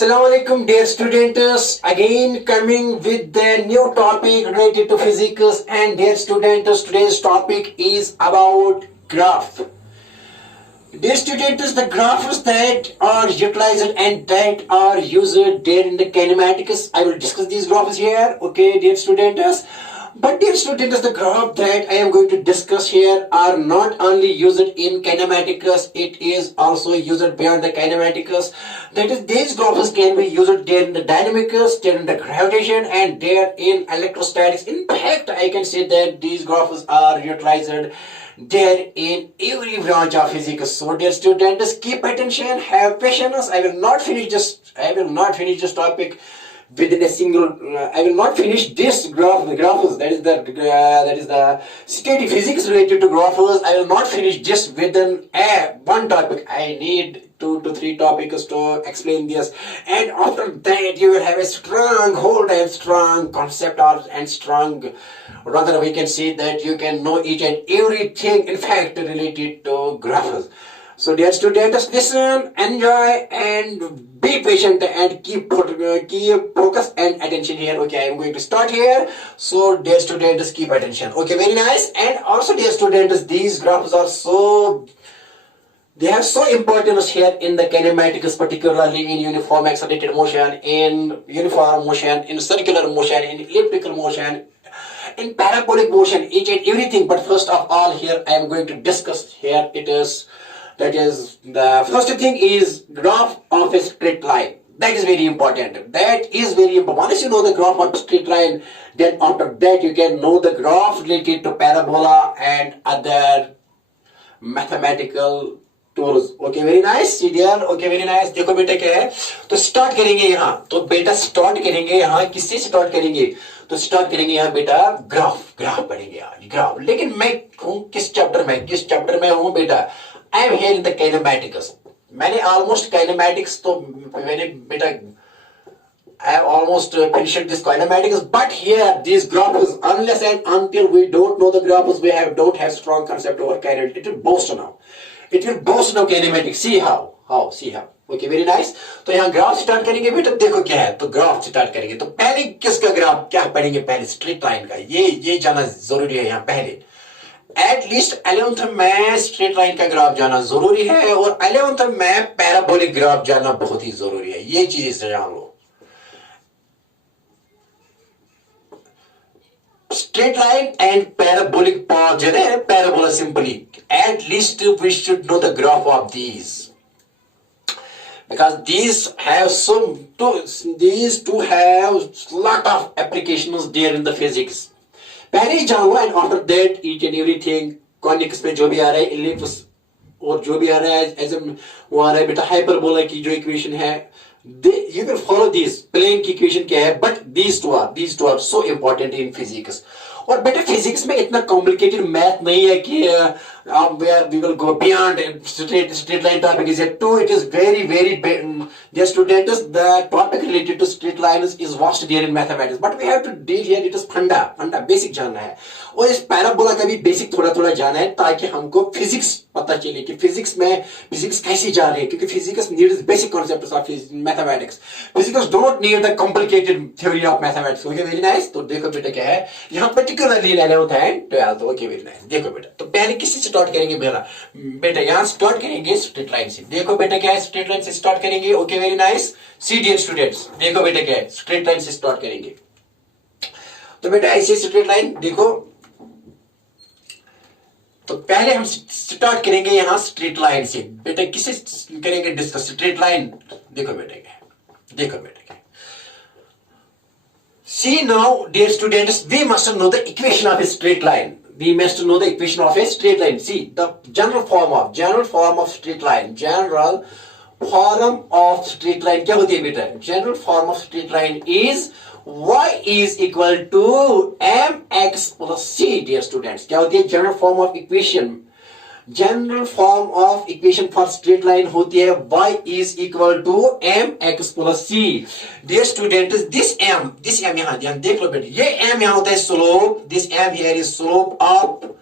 Assalamu alaikum dear students, again coming with the new topic related to physics. And dear students, today's topic is about graph. Dear students, the graphs that are utilized and that are used there in the kinematics, I will discuss these graphs here, okay dear students. But dear students, the graph that I am going to discuss here are not only used in kinematics, it is also used beyond the kinematics. That is, these graphs can be used there in the dynamics, there in the gravitation, and there in electrostatics. In fact, I can say that these graphs are utilized there in every branch of physics. So dear students, keep attention, have patience. I will not finish this topic within a single. I will not finish this graphs. That is the steady physics related to graphs. I will not finish this within one topic. I need 2 to 3 topics to explain this, and after that you will have a strong hold and strong concept, and strong, rather we can see that you can know each and everything in fact related to graphs. So dear students, listen, enjoy, and be patient, and keep focus and attention here. Okay, I am going to start here. So dear students, keep attention. Okay, very nice. And also dear students, these graphs are they are so important here in the kinematics, particularly in uniform accelerated motion, in uniform motion, in circular motion, in elliptical motion, in parabolic motion, each and everything. But first of all, here I am going to discuss here. That is the first thing is graph of a straight line. That is very important. That is very important. Once you know the graph of a straight line, then after that you can know the graph related to parabola and other mathematical tools. Okay, very nice. dear. Okay, very nice. देखो बेटा क्या है, तो start करेंगे यहाँ. तो बेटा start करेंगे यहाँ, किससे स्टार्ट करेंगे? तो स्टार्ट करेंगे यहाँ बेटा ग्राफ पढ़ेंगे आज ग्राफ. लेकिन मैं हूँ किस चैप्टर में हूँ बेटा? I am here in the kinematics. मैंने almost kinematics तो मैंने बेटा I have almost finished this kinematics, but here these graphs, unless and until we don't know the graphs, we don't have strong concept over kinematics. It will boast now. It will boast now kinematics. See how. See how. Okay, very nice. तो यहाँ graph start करेंगे बेटा. देखो क्या है, तो graph start करेंगे. तो पहले किसका ग्राफ क्या पढ़ेंगे? पहले स्ट्रेट लाइन का. ये जाना जरूरी है यहाँ पहले. एटलीस्ट 11th में स्ट्रेट लाइन का ग्राफ जाना जरूरी है, और 11th में पैराबोलिक ग्राफ जाना बहुत ही जरूरी है. ये चीजें जान लो. Straight line and parabolic path, parabola simply. At least we should know the graph of these, because these two have lot of applications there in the physics. पहले ही जान लो, and after that each and everything. Conics में जो भी आ रहा है, ellipse और जो भी आ रहा है, एज वो आ रहा है बेटा हाइपरबोला की जो इक्वेशन है, you will follow this. Plane की इक्वेशन क्या है? But these two are so important in physics. और बेटा फिजिक्स में इतना कॉम्प्लिकेटेड मैथ नहीं है कि we will go beyond straight line topic is it too. It is very dear students, the topic related to straight lines is vast there in mathematics, but we have to deal here. It is फंडा basic जानना है, और इस parabola का भी basic थोड़ा जाना है, ताकि हमको फिजिक्स पता चले कि फिजिक्स कैसे जा रही है. क्योंकि physics needs basic concepts of mathematics. Physics don't need the complicated theory of mathematics. Okay, very nice. तो देखो बेटा क्या है यहाँ particularly 11th and 12th. Okay, very nice. देखो बेटा, तो पहले किससे स्टार्ट करेंगे बेटा? यहाँ स्टार्ट करेंगे स्ट्रेट लाइन से. देखो बेटा क्या है, स्ट्रेट लाइन से स्टार्ट करेंगे. Okay, very nice. See dear students, देखो बेटा क्या है, स्ट्रेट लाइन से स्टार्ट करेंगे. तो बेटा ऐसे स्ट्रेट लाइन देखो. तो पहले हम स्टार्ट करेंगे यहाँ स्ट्रेट लाइन से. बेटा किसे करेंगे डिस्कस? Straight line. देखो बेटा क्या. See now, dear students, we must know the equation of a straight line. We must know the equation of a straight line. See, the general form of straight line. General form of straight line क्या होती है बेटा? General form of straight line is y is equal to mx plus c. Dear students, क्या होती है general form of equation? General form of equation for straight line होती है y is equal to mx plus c. Dear students, this m यहाँ देख लो बेटे, ये m यहाँ होता है slope. This m here is slope of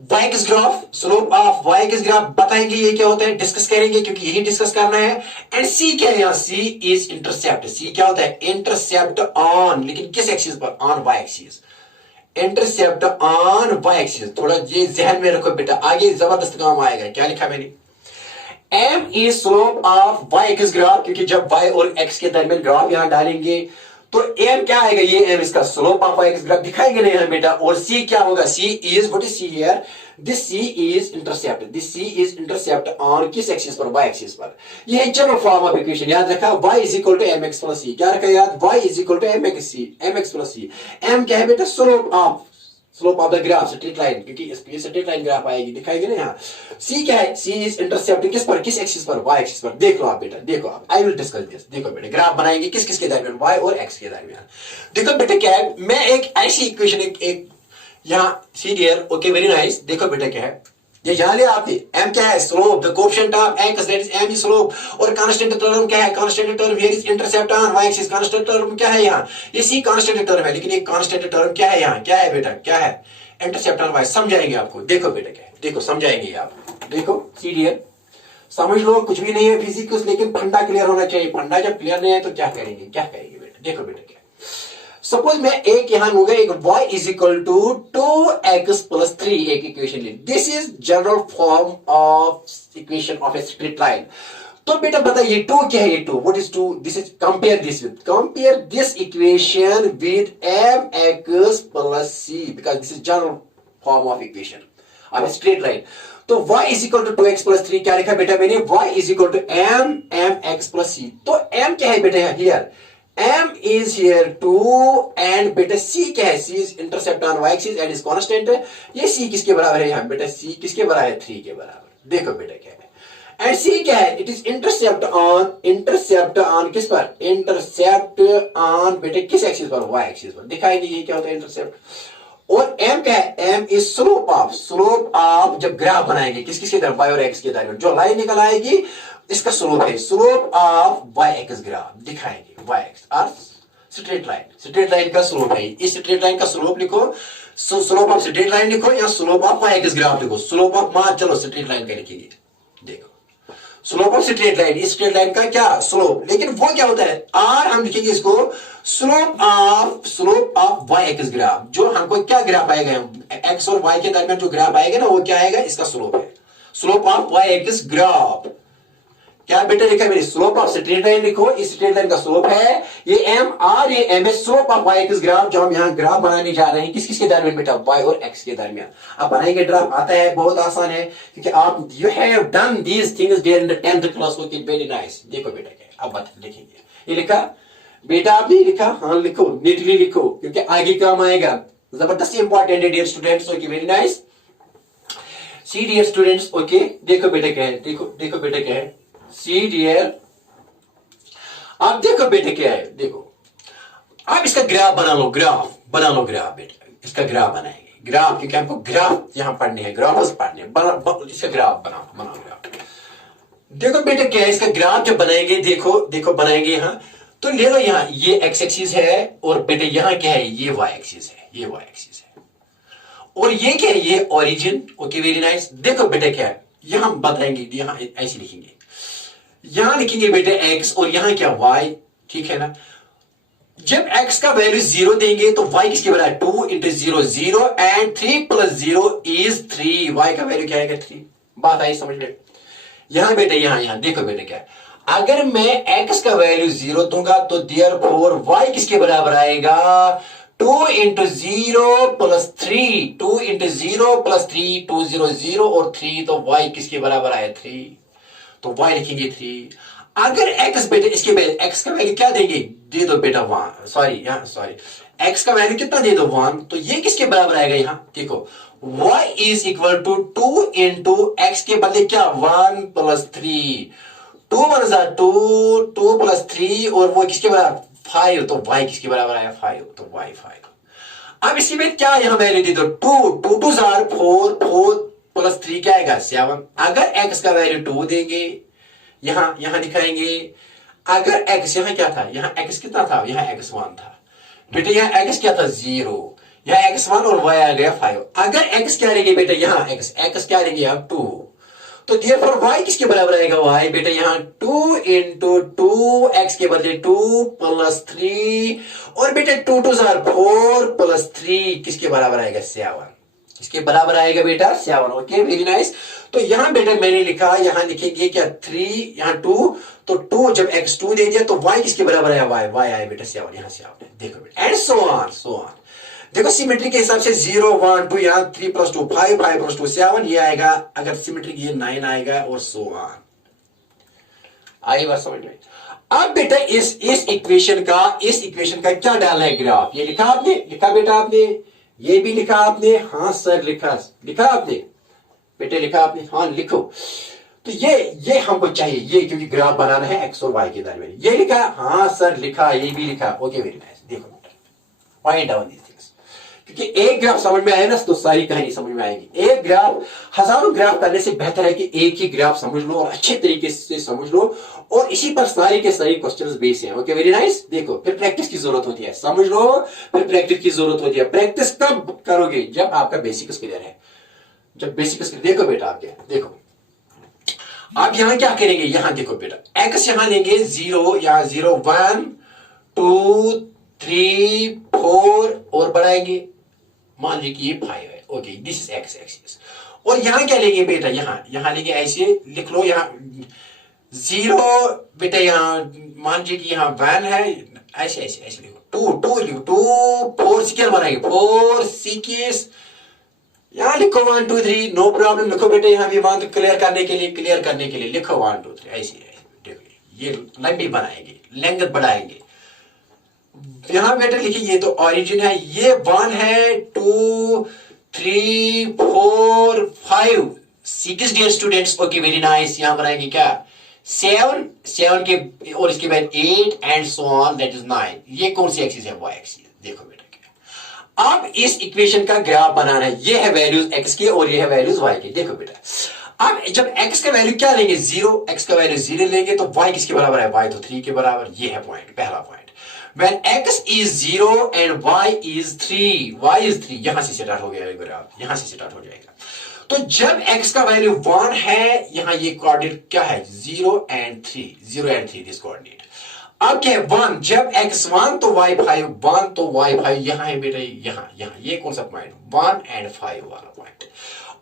Y x graph, slope of Y x graph बताएंगे ये क्या होता है, डिस्कस करेंगे क्योंकि यही डिस्कस करना है। एंड सी क्या है यहाँ, सी इज इंटरसेप्ट, सी क्या होता है, इंटरसेप्ट ऑन, लेकिन किस एक्सिस पर, on Y axis, intercept on Y axis. थोड़ा ये जहन में रखो बेटा, आगे जबरदस्त काम आएगा। क्या लिखा मैंने, M is slope of Y x graph, क्योंकि जब वाई और एक्स के दरमियान ग्राफ यहां डालेंगे तो एम क्या आएगा, ये एम इसका slope of Y x graph दिखाएंगे नहीं हम बेटा। और सी क्या होगा, C is, what is C here, this C is intercept, this C is intercept on किस एक्सिस पर, वाई एक्सिस पर। ये है जनरल फॉर्म ऑफ इक्वेशन, याद रखा y is equal to M x plus C, क्या रखा याद, y is equal to M x plus C. M क्या है बेटा, slope of the graph, straight line, क्योंकि इसकी स्ट्रेट लाइन ग्राफ आएगी, दिखाएगी ना यहाँ। सी क्या है, सी इज इंटरसेप्टिंग किस पर, किस एक्सिस पर, वाई एक्सिस पर। देख लो आप बेटा, देखो आप, आई विल डिस्कस दिस। देखो बेटा, ग्राफ बनाएंगे किस किस के दरमियान, वाई और एक्स के दरमियान। देखो बेटा क्या है, मैं एक ऐसी इक्वेशन एक यहाँ सी डियर, ओके वेरी नाइस। देखो बेटा क्या है, ये जान लिया आपने, m क्या है, slope, the coefficient of x, that is m is slope. और कांस्टेंट टर्म क्या है, constant term here is intercept on y axis, constant term क्या है यहाँ, ये c कांस्टेंट टर्म है, लेकिन ये कांस्टेंट टर्म क्या है यहाँ, क्या है बेटा, क्या है, इंटरसेप्ट ऑन y। समझाएंगे आपको, देखो बेटा क्या है, देखो समझाएंगे आप, देखो सी डियर, समझ लो कुछ भी नहीं है फिजिक्स, लेकिन फंडा क्लियर होना चाहिए। फंडा जब क्लियर नहीं है तो क्या करेंगे, क्या करेंगे बेटा, देखो बेटा क्या, सपोज मैं एक यहां लूंगा, एक y is equal to 2x plus 3, एक इक्वेशन ली, this is general form of equation of a straight line. तो बेटा बताइए 2 क्या है, ये 2, what is 2, this is, compare this equation with mx plus c, because this is general form of equation of a straight line. तो y is equal to 2x plus 3, क्या लिखा बेटा मैंने, y is equal to mx plus c। तो m क्या है बेटा here, m is here 2 and बेटा c क्या है, c is intercept on y axis and is constant। ये c किसके बराबर है यहाँ बेटा, c किसके बराबर है, 3 के बराबर। देखो बेटा क्या है, and c क्या है, it is intercept on किस पर, intercept on बेटा किस एक्सिस पर, y एक्सिस पर। दिखाई दी ये क्या होता है इंटरसेप्ट। और m क्या है, m is स्लोप ऑफ जब ग्राफ बनाएंगे किस किसके तरफ, y और x के तरफ, जो लाइन निकल आएगी इसका स्लोप है, slope of Y x graph दिखाएंगे, वाई एक्स और स्ट्रेट लाइन का स्लोप है। इस स्ट्रेट लाइन का स्लोप लिखो, स्लोप ऑफ स्ट्रेट लाइन लिखो, या slope of Y x graph लिखो, स्लोप ऑफ मान चलो स्ट्रेट लाइन का लिखेंगे। देखो स्लोप ऑफ स्ट्रेट लाइन, इस स्ट्रेट लाइन का क्या स्लोप, लेकिन वो क्या होता है, आर हम लिखेंगे इसको slope of Y x graph. जो हमको क्या ग्राफ आएगा, एक्स और वाई के दरमियान जो ग्राफ आएगा ना, वो क्या आएगा, इसका स्लोप है, slope of Y x graph. क्या बेटा लिखा है, मेरी स्लोप ऑफ स्ट्रेट लाइन लिखो, इस स्ट्रेट लाइन का स्लोप है ये m, और ये m है slope of y x graph, जो हम यहाँ ग्राफ बनाने जा रहे हैं किस किस के दरमियान बेटा, y और x के दरमियान। अब बनाएंगे ग्राफ, आता है, बहुत आसान है, क्योंकि आप you have done these things during the 10th class, okay very nice. देखो बेटा क्या, अब बात लिखेंगे, ये लिखा बेटा, आपने लिखा, हाँ लिखो, नीटली लिखो, क्योंकि आगे काम आएगा, जबरदस्त इंपॉर्टेंट है dear students, okay very nice. See dear students, okay देखो बेटा क्या है, देखो बेटा क्या है, सी डियर, आप देखो बेटे क्या है, देखो आप इसका ग्राफ बना लो, ग्राफ बेटा, इसका ग्राफ बनाएंगे, ग्राफ, क्योंकि हमको ग्राफ यहां पढ़ने हैं, ग्राफ्स पढ़ने हैं, इसका ग्राफ बनाओ ग्राफ। देखो बेटे क्या है, इसका ग्राफ जब बनाएंगे, देखो बनाएंगे यहां, तो ले लो यहां ये एक्स एक्सिस है, और बेटे यहां क्या है, ये वाई एक्सिस है, ये वाई एक्सिस है, और ये क्या है, ये ओरिजिन, ओके वेरी नाइस। देखो बेटे क्या है, यहां बताएंगे, यहां ऐसे लिखेंगे, यहां लिखेंगे बेटे x और यहां क्या y, ठीक है ना। जब x का वैल्यू 0 देंगे तो y किसके बराबर, 2 into 0 0 and 3 plus 0 is 3, y का वैल्यू क्या आएगा, 3। बात आई समझ में, यहां बेटे यहां देखो बेटे क्या, अगर मैं x का वैल्यू 0 दूंगा तो देयरफॉर y किसके बराबर आएगा, 2 इंटू 0 प्लस 3, 2 इंटू 0 प्लस 3, 2 0 0 और 3, तो y किसके बराबर आया, 3, तो y लिखेंगे 3। अगर x बेटा, इसके x का वैल्यू क्या देंगे, दे दो बेटा 1, सॉरी x का वैल्यू कितना दे दो 1, तो ये किसके बराबर आएगा, यहां देखो y is equal to 2 into x के बदले क्या, 1 प्लस 3, 2 1 2, 2 प्लस 3, और वो किसके बराबर 5, तो y किसके बराबर आया, 5, तो y 5। अब इसके बाद क्या यहां वैल्यू दे दो, 2 2 4 4 प्लस 3 क्या आएगा, 7। अगर x का वैल्यू 2 देंगे, यहां दिखाएंगे, अगर x यहां क्या था, यहां x कितना था, यहां x 1 था बेटे, यहां x क्या था, 0, या x1 और y आ गया 5। अगर x क्या लेंगे बेटा यहाँ x क्या लेंगे यहाँ 2, तो therefore y किसके बराबर आएगा, y बेटा यहाँ 2 इंटू 2, x के बदले 2 प्लस 3 और बेटा 2 2 4 प्लस 3 किसके बराबर आएगा 7, किसके बराबर आएगा बेटा 7। Okay very nice. तो यहां बेटा मैंने लिखा, यहां लिखेंगे क्या 3 यहाँ 2, तो 2 जब x 2 दे दिया तो y किसके बराबर आया, y आया बेटा 7, यहां से आपने देखो बेटा एंड सो ऑन। देखो सिमेट्री के हिसाब से 0 1 2 यहाँ 3 प्लस 2 5 5 प्लस 2 7 ये आएगा, अगर सिमेट्री ये 9 आएगा और सो ऑन। आई बात समझ में। अब बेटा इस इक्वेशन का क्या डालना है ग्राफ, ये लिखा आपने, लिखा बेटा आपने, ये भी लिखा आपने, हाँ सर लिखा आपने बेटे, लिखा आपने, हाँ लिखो। तो ये हमको चाहिए, ये क्योंकि ग्राफ बनाना है एक्स और वाई के दरमियान, ये लिखा, हाँ सर लिखा, ये भी लिखा। Okay very nice. देखो बेटा पॉइंट डाउन दिस थिंग्स, क्योंकि एक ग्राफ समझ में आए ना तो सारी कहानी समझ में आएगी। एक ग्राफ, हजारों ग्राफ करने से बेहतर है कि एक ही ग्राफ समझ लो और अच्छे तरीके से समझ लो, और इसी पर सारे के सारे क्वेश्चंस बेस हैं। Okay very nice. देखो फिर प्रैक्टिस की जरूरत होती है, समझ लो फिर प्रैक्टिस की जरूरत होती है। प्रैक्टिस कब करोगे, जब आपका बेसिक्स क्लियर है, जब बेसिक्स क्लियर। देखो बेटा आपके, देखो आप यहां क्या करेंगे, यहां देखो बेटा एक्स यहां लेंगे 0, यहां 0 1 2 3 4 और बढ़ाएंगे, मान लीजिए कि ये 5 है। Okay this is x axis. और यहां क्या लेंगे बेटा, यहां लेंगे, ऐसे लिख लो, यहां 0 बेटा, यहां मान लीजिए कि यहां 1 है, ऐसे ऐसे ऐसे लिखो, 2 लिखो, 2 4 स्केल बनाएंगे, 4 6 यहां लिखो 1 2 3, नो प्रॉब्लम। लिखो बेटा यहां भी 1 क्लियर करने के लिए लिखो 1 2 3 ऐसे देखो, ये लंबी बनाएंगे, लेंथ बढ़ाएंगे। यहां बेटा लिखिए, ये तो ओरिजिन है, ये 1 है 2 3 4 5 6 dear students. Okay very nice. यहां बनाएंगे क्या 7 के, और इसके बाद 8 and so on, that is 9। ये कौन सी एक्सिस है, वाई एक्सिस। देखो बेटा अब इस इक्वेशन का ग्राफ बनाना है, ये है वैल्यूज x के और ये है वैल्यूज y के। देखो बेटा अब जब x का वैल्यू क्या लेंगे 0, x का वैल्यू 0 लेंगे तो y किसके बराबर है, y तो 3 के बराबर। ये है पॉइंट, पहला point. When x is 0 and y is 3, यहां से स्टार्ट हो गया ग्राफ, यहां से स्टार्ट हो जाएगा। तो जब x का वैल्यू 1 है, यहां ये कोऑर्डिनेट क्या है 0 and 3 दिस कोऑर्डिनेट। अब क्या है 1, जब x 1 तो y 5, 1 तो y 5, यहां है बेटा, यहां ये कौन सा पॉइंट 1 and 5 वाला पॉइंट।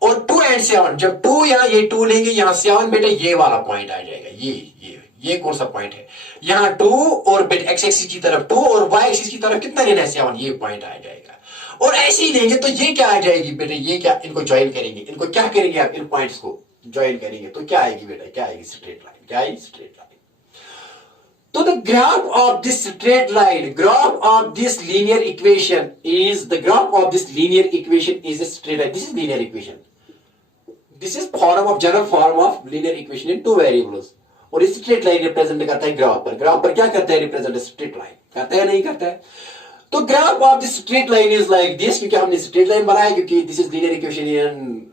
और 2 and 7, जब 2 यहां ये 2 लेंगे, यहां 7 बेटा ये वाला पॉइंट आ जाएगा। ये कौन सा पॉइंट है, यहां 2 और बेटा x एक्सिस की तरफ 2 और y एक्सिस की तरफ कितना लेना है 7, ये पॉइंट आ जाएगा। और ऐसे ही लेंगे तो ये क्या आ जाएगी बेटा, ये क्या, इनको ज्वाइन करेंगे, इनको क्या करेंगे आप, इन पॉइंट्स को ज्वाइन करेंगे तो क्या आएगी बेटा, क्या आएगी स्ट्रेट लाइन, क्या आएगी straight line. So the graph of this straight line, graph of this linear equation is a straight line. This is linear equation. This is general form of linear equation in 2 variables. और इस straight line represent करता है graph पर क्या करता है, represent straight line करता है, नहीं करता है। तो graph of this straight line is like this, क्योंकि हमने स्ट्रेट लाइन बनाया, क्योंकि this is linear equation in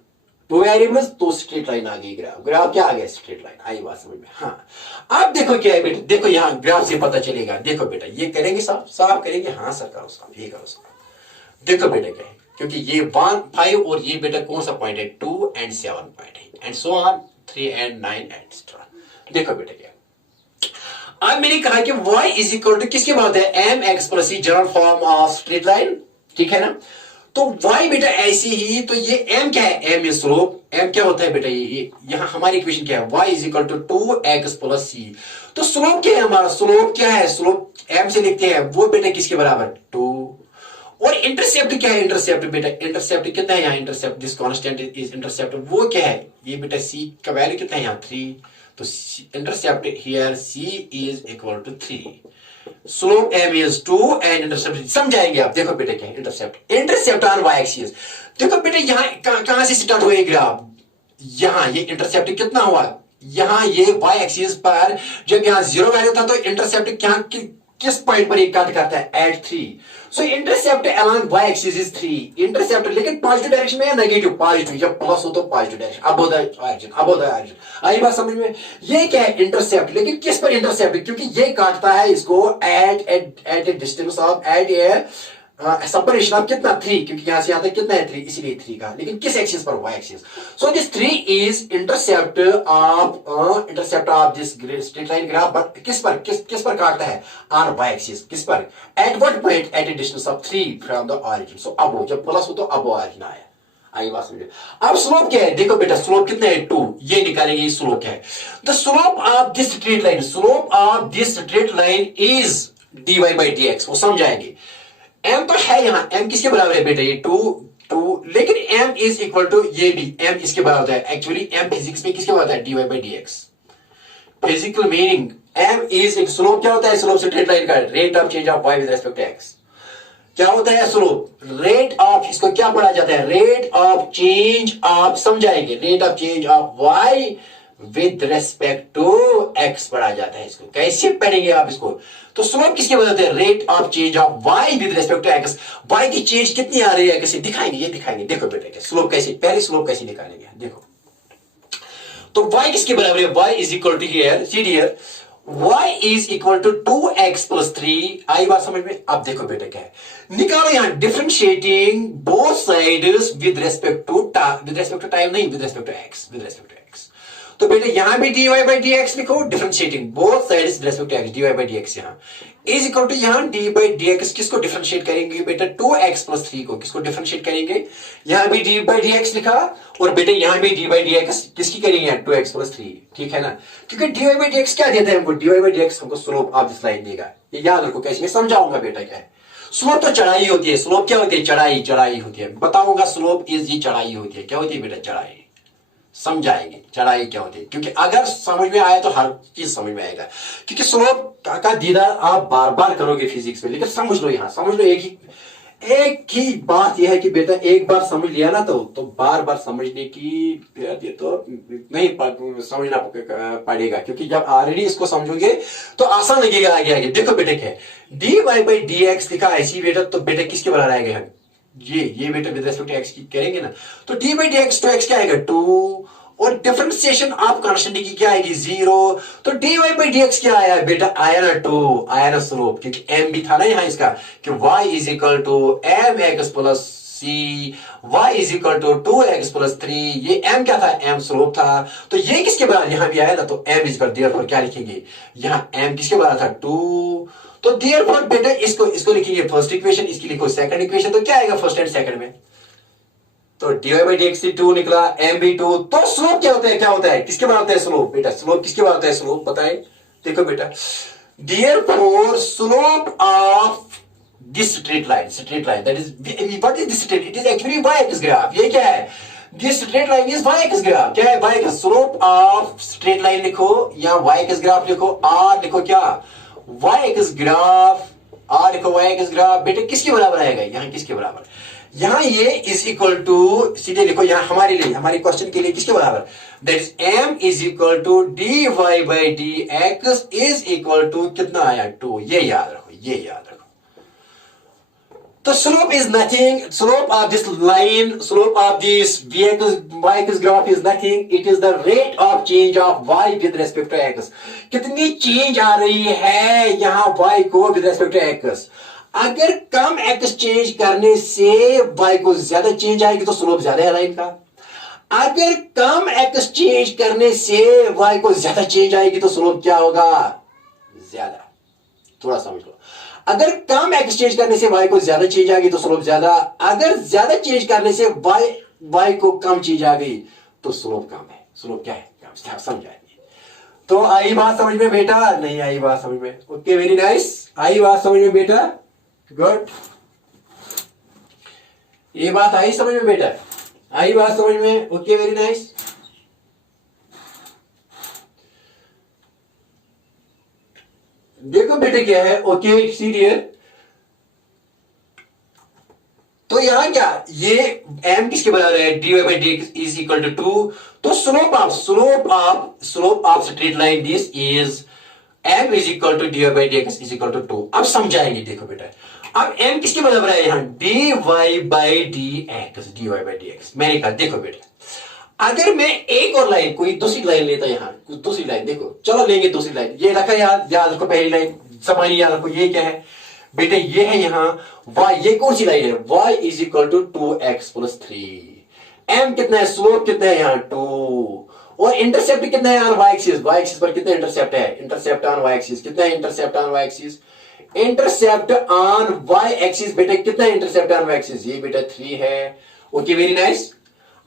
2 variables, तो स्ट्रेट लाइन आ गई। ग्राफ क्या आ गया, स्ट्रेट लाइन। आई बात समझ में। हाँ अब देखो क्या है बेटा, देखो यहाँ ग्राफ से पता चलेगा। देखो बेटा ये करेंगे साफ करेंगे, हाँ सर करो साफ, ये करो साफ। देखो बेटा क्या है, क्योंकि ये 1 5 और ये बेटा कौन सा पॉइंट है 2 and 7 पॉइंट है, and so on 3 and 9 etcetera. देखो बेटा क्या, अब मैंने कहा कि y इज इक्वल टू किसके बात है, mx plus c, general form of straight line, ठीक है ना। तो y बेटा ऐसे ही, तो ये m क्या है, m इज स्लोप। m क्या होता है बेटा, ये यहाँ हमारी इक्वेशन क्या है, y is equal to 2x plus c। तो स्लोप क्या है हमारा, स्लोप क्या है, स्लोप m से लिखते हैं, वो बेटा किसके बराबर 2। और इंटरसेप्ट क्या है, इंटरसेप्ट बेटा, इंटरसेप्ट कितना है यहाँ, intercept this constant is intercept, वो क्या है, ये बेटा c का वैल्यू कितना है यहाँ 3। तो intercept here c is equal to 3, slope m is 2 and intercept समझाएंगे आप। देखो बेटा क्या है, इंटरसेप्ट ऑन y एक्सिस। देखो बेटा यहाँ कहां से स्टार्ट हुआ ग्राफ, यहाँ ये इंटरसेप्ट कितना हुआ, यहाँ ये y एक्सिस पर जब यहाँ 0 वैल्यू था तो इंटरसेप्ट क्या किस पॉइंट पर ये कट करता है, at 3। So intercept along y axis is 3 intercept, लेकिन पॉजिटिव डायरेक्शन में या नेगेटिव, पॉजिटिव, जब प्लस हो तो पॉजिटिव डायरेक्शन, अब होता है ऑरिजिन। आई बात समझ में। ये क्या है इंटरसेप्ट, लेकिन किस पर इंटरसेप्ट, क्योंकि ये काटता है इसको at a distance of separation of कितना 3, क्योंकि यहां से यहां तक कितना है 3, इसीलिए 3 का, लेकिन किस एक्सिस पर, y axis. So this 3 is intercept of this straight line graph, but किस पर काटता है, ऑन y एक्सिस, किस पर, at what point, at a distance of 3 from the origin. सो अब जब प्लस हो तो अब ओरिजिन आया, आई बात समझे। अब स्लोप क्या है, देखो बेटा स्लोप कितना है 2, ये निकालेंगे, स्लोप क्या है, the slope of this straight line, slope of this straight line is dy by dx, वो समझाएंगे। m तो है यहां, m किसके बराबर है बेटा, ये 2, लेकिन m इज इक्वल टू, ये भी m इसके बराबर होता है, एक्चुअली m फिजिक्स में किसके बराबर होता है, dy by dx, physical meaning m is, एक स्लोप क्या होता है, स्लोप स्ट्रेट लाइन का rate of change of y with respect to x, क्या होता है स्लोप, रेट ऑफ, इसको क्या पढ़ा जाता है, रेट ऑफ चेंज ऑफ, समझाएंगे, rate of change of y with respect to x पढ़ा जाता है, इसको कैसे पढ़ेंगे आप इसको। तो स्लोप किसके बदलते हैं, rate of change of y with respect to x, y की चेंज कितनी आ रही है, कैसे दिखाएंगे, ये दिखाएंगे, देखो बेटा स्लोप कैसे, पहले स्लोप कैसे निकालेंगे, देखो। तो y किसके बराबर है, y is equal to here, c here, y is equal to 2x plus 3, आई बात समझ में। अब देखो बेटा क्या है, निकालो यहां differentiating both sides with respect to time नहीं, with respect to x, with respect to x। तो बेटा यहां भी dy by dx लिखो, differentiating both sides with respect to x, dy by dx यहां इज इक्वल टू, यहां d by dx किसको differentiate करेंगे बेटा, 2x प्लस 3 को किसको डिफरेंशिएट करेंगे, यहां भी d by dx लिखा, और बेटा यहां भी d by dx किसकी करेंगे, 2x प्लस 3, ठीक है ना, क्योंकि dy by dx क्या देता है हमको, dy by dx हमको स्लोप ऑफ दिस लाइन देगा, ये याद रखो, कैसे मैं समझाऊंगा बेटा क्या है। स्लोप तो चढ़ाई होती है, स्लोप क्या होती है, चढ़ाई होती है, बताऊंगा स्लोप इज, ये चढ़ाई होती है, क्या होती है बेटा, चढ़ाई, समझाएंगे चढ़ाई क्या होती है, क्योंकि अगर समझ में आए तो हर चीज समझ में आएगा, क्योंकि स्लोप का दीदार आप बार बार करोगे फिजिक्स में, लेकिन समझ लो, यहां समझ लो, एक ही बात यह है कि बेटा एक बार समझ लिया ना तो बार बार समझने की ये तो नहीं समझना पड़ेगा, क्योंकि जब ऑलरेडी इसको समझोगे तो आसान लगेगा आगे आगे। देखो बेटा क्या है, dy by dx लिखा ऐसी बेटा, तो बेटा किसके बराबर आएगा, हम ये बेटा विद रिस्पेक्ट टू x की करेंगे ना, तो d by dx तो x क्या आएगा 2, और डिफरेंशिएशन ऑफ कांस्टेंट की क्या आएगी 0, तो dy by dx क्या आया बेटा, आया ना 2, आया ना स्लोप, क्योंकि m भी था ना यहाँ इसका, कि y is equal to mx plus c, y is equal to 2x plus 3, ये m क्या था, m स्लोप था, तो ये किसके बराबर यहाँ भी आया ना, तो m इज इक्वल, देयरफॉर क्या लिखेंगे, यहाँ m किसके बराबर था 2, तो देयरफॉर बेटा इसको लिखेंगे फर्स्ट इक्वेशन, इसकी लिखो सेकंड इक्वेशन, तो क्या आएगा फर्स्ट एंड सेकंड में, तो dy by dx से 2 निकला, m भी 2, तो स्लोप क्या होता है, किसके बराबर होता है स्लोप बेटा, स्लोप किसके बराबर होता है स्लोप, बताएं, देखो बेटा, therefore slope of this straight line, that is, what is this straight, it is actually y-axis graph, ये क्या है, this straight line is y-axis graph, क्या है y-axis, slope of straight line लिखो, या y-axis graph लिखो, r लिखो क्या, y-axis graph, r लिखो y-axis graph, बेटे किसके बराबर आएगा, यहाँ किसके बराबर, यहां ये इज इक्वल टू, सीधे लिखो यहां हमारे लिए, हमारे क्वेश्चन के लिए किसके बराबर, that is m is equal to dy by dx is equal to कितना आया 2, ये याद रखो। तो slope is nothing, slope of this line, slope of this y-axis graph is nothing, it is the rate of change of y with respect to x, कितनी change आ रही है यहां y को विद रेस्पेक्ट टू x, अगर कम exchange करने से y को ज्यादा चेंज आएगी तो स्लोप ज्यादा है लाइन का, अगर कम एक्सचेंज करने से y को ज्यादा चेंज आएगी तो स्लोप क्या होगा, ज्यादा, थोड़ा समझ लो, अगर कम एक्सचेंज करने से y को ज्यादा चेंज आ गई तो स्लोप ज्यादा, अगर ज्यादा चेंज करने से y को कम चेंज आ गई तो स्लोप कम है, स्लोप क्या है कम, समझाएंगे। तो आई बात समझ में बेटा, नहीं आई बात समझ में, ओके वेरी नाइस, आई बात समझ में बेटा, गुड, ये बात आई समझ में बेटा, आई बात समझ में, ओके वेरी नाइस। देखो बेटे क्या है, ओके सीरियल, तो यहां क्या, ये m किसके बराबर है, dy by dx is equal to 2, तो slope of straight line this is m is equal to dy by dx is equal to 2। अब समझाएंगे, देखो बेटा, अब m किसके बराबर है यहां, dy by dx, मैंने कहा देखो बेटा, अगर मैं एक और लाइन, कोई दूसरी लाइन लेता यहां, दूसरी लाइन, देखो चलो लेंगे दूसरी लाइन, ये रखा याद रखो, पहली लाइन समझ याद रखो, ये क्या है बेटे ये है यहाँ y, ये कौन सी लाइन है, y is equal to 2x plus 3। m कितना है, स्लोप कितना है यहाँ 2, और इंटरसेप्ट कितना है on y axis, y axis पर कितना इंटरसेप्ट है, इंटरसेप्ट ऑन y एक्सिस कितना है, intercept on y axis, intercept on y axis बेटे कितना इंटरसेप्ट ऑन y एक्सिस, ये बेटा 3 है। ओके वेरी नाइस,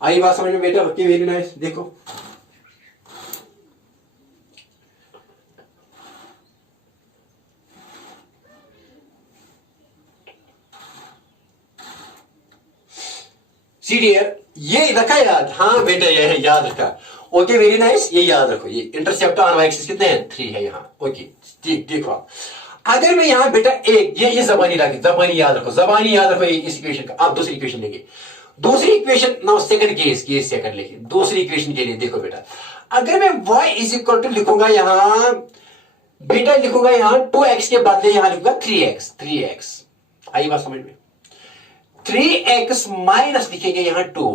आई बात समझ में बेटा, ओके वेरी नाइस। देखो सी डियर, ये रखा याद, हाँ बेटा ये है याद रखा। ओके वेरी नाइस, ये याद रखो, ये इंटरसेप्ट ऑन वाई एक्सिस कितने हैं 3 है यहाँ। ओके ठीक, देखो आप अगर मैं यहाँ बेटा एक ये जबानी रख, जबानी याद रखो, जबानी याद रखो इस इक्वेशन का। आप दूसरी इक्वेशन लेंगे, दूसरी equation now second case second लेंगे दूसरी इक्वेशन के लिए। देखो बेटा अगर मैं y इज इक्वल टू लिखूंगा यहाँ बेटा, लिखूंगा यहाँ 2x के बदले यहाँ लिखूंगा 3x। आई बात समझ में, 3x माइनस लिखेंगे यहाँ 2,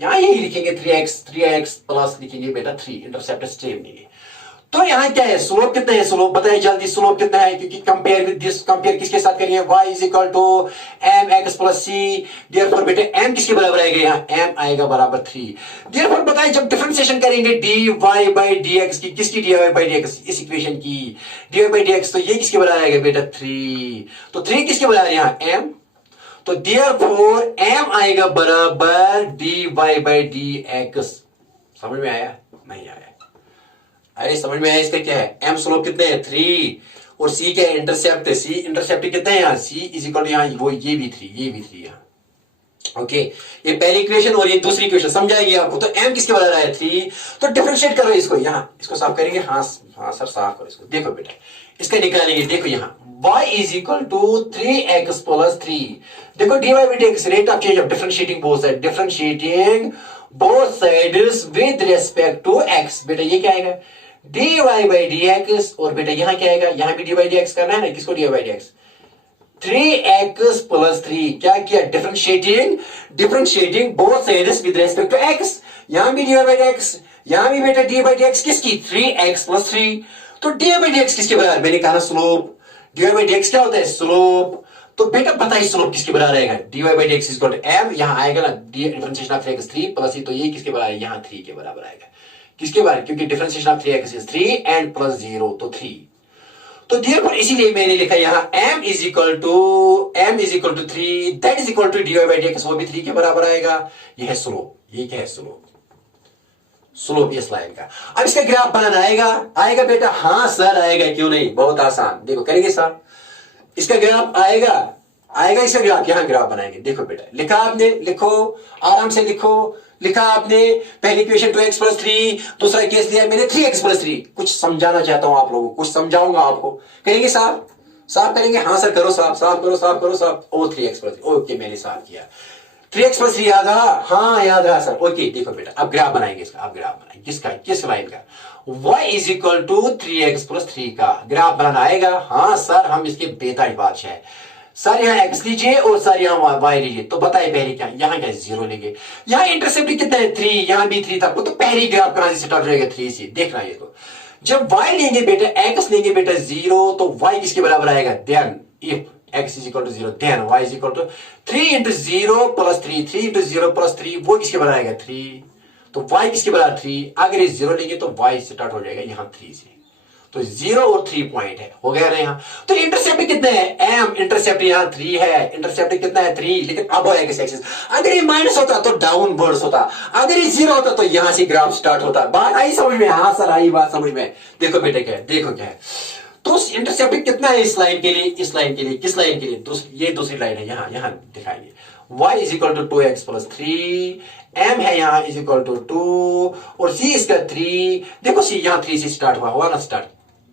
यहां यही लिखेंगे 3x प्लस लिखेंगे बेटा 3, इंटरसेप्ट सेम लेंगे। तो यहां क्या है, स्लोप कितना है, स्लोप बताइए जल्दी, स्लोप कितना है, क्योंकि कंपेयर विद दिस, कंपेयर किसके साथ करेंगे, y is equal to mx plus c, therefore बेटे m किसके बराबर आएगा, यहाँ m आएगा बराबर 3। देयरफॉर बताइए जब डिफरेंशिएशन करेंगे dy बाई dx की, किसकी dy बाई dx, इस इक्वेशन की dy बाई dx, तो ये किसके बराबर आएगा बेटा 3, तो 3 किसके बराबर यहाँ m, तो देयरफॉर m आएगा बराबर dy बाई dx। समझ में आया, नहीं आया, अरे समझ में आया, इसका क्या है, m स्लोप कितने हैं 3, और c क्या है, इंटरसेप्ट है, c इंटरसेप्ट कितने हैं यहाँ, c इज इक्वल टू यहाँ वो ये भी 3 यहाँ। ओके ये पहली इक्वेशन और ये दूसरी इक्वेशन समझाएगी आपको। तो m किसके बराबर है 3, तो डिफरेंशिएट करो इसको, यहाँ इसको साफ करेंगे, हाँ हाँ सर साफ करो इसको। देखो बेटा इसका निकालेंगे, देखो यहाँ y is equal to 3x plus 3, देखो dy by dx rate of change of differentiating both side, differentiating both sides with respect to x। बेटा ये क्या आएगा dy बाई dx, और बेटा यहाँ क्या आएगा, यहाँ भी dy बाई dx करना है ना, किसको dy by dx, 3x plus 3, क्या किया differentiating both sides with respect to x, यहां भी dy बाई dx, यहां भी बेटा dy बाई dx किसकी 3x प्लस 3, तो dy बाई dx किसके बराबर, मैंने कहा स्लोप, dy बाई dx क्या होता है स्लोप, तो बेटा बताइए स्लोप किसके बराबर आएगा, dy by dx is equal to m, यहां आएगा ना डिफरेंशिएशन ऑफ 3x 3 प्लस 3, तो ये किसके बराबर है, यहां 3 के बराबर आएगा, किसके बराबर, क्योंकि differentiation of 3x is 3 and plus 0 तो 3, तो देयरफॉर इसीलिए मैंने लिखा यहां m is equal to 3, that is equal to dy by dx, वो भी 3 के बराबर आएगा। यह है स्लोप, ये क्या है स्लोप इस लाइन का। अब इसका ग्राफ बनाना आएगा बेटा, हाँ सर आएगा, क्यों नहीं, बहुत आसान, देखो करेंगे साहब, इसका ग्राफ आएगा इसका ग्राफ, यहां ग्राफ बनाएंगे। देखो बेटा लिखा आपने, लिखो आराम से लिखा आपने, पहली इक्वेशन 2x प्लस 3, दूसरा केस लिया मैंने 3x प्लस 3, कुछ समझाना चाहता हूं आप लोगों को, कुछ समझाऊंगा आपको, करेंगे साफ करेंगे, हाँ सर करो साफ, ओ 3x प्लस 3, ओके मैंने साफ किया, 3x प्लस 3 याद रहा, हाँ याद रहा सर, ओके। देखो बेटा अब ग्राफ बनाएंगे इसका, अब ग्राफ बनाएंगे किसका, किस लाइन का, y is equal to 3x plus 3 का ग्राफ बनाना आएगा, हाँ सर हम इसके बेताज बादशाह है, सर यहाँ x लीजिए और सर यहाँ y लीजिए, तो बताइए पहले क्या, यहाँ क्या 0 लेंगे, यहाँ इंटरसेप्ट कितना है 3, यहाँ भी 3 था, वो तो पहली ग्राफ कहां से स्टार्ट रहेगा 3 से, देखना ये तो, जब y लेंगे बेटा, x लेंगे बेटा 0, तो y किसके बराबर आएगा, then if x is equal to 0, then y is equal to 3 into 0 plus 3, 3 into 0 plus 3, वो किसके बराबर आएगा 3, तो y किसके बराबर 3, अगर ये 0 लेंगे तो y स्टार्ट हो जाएगा यहाँ 3 से, तो 0 और 3 पॉइंट है, हो गया ना यहाँ। तो इंटरसेप्ट कितने है m, इंटरसेप्ट यहाँ 3 है, इंटरसेप्ट कितना है 3, लेकिन अब है x एक्सिस, अगर ये माइनस होता तो डाउनवर्ड्स होता, अगर ये 0 होता तो यहाँ से ग्राफ स्टार्ट होता, बात आई समझ में, हाँ सर आई बात समझ में। देखो बेटे क्या है, देखो क्या है, तो इंटरसेप्ट कितना है इस लाइन के लिए, किस लाइन के लिए, ये दूसरी लाइन है, यहां दिखाएंगे, y is equal to 2x plus 3, m है यहाँ इज इक्वल टू 2, और c इसका 3, देखो c यहाँ 3 से स्टार्ट हुआ ना स्टार्ट,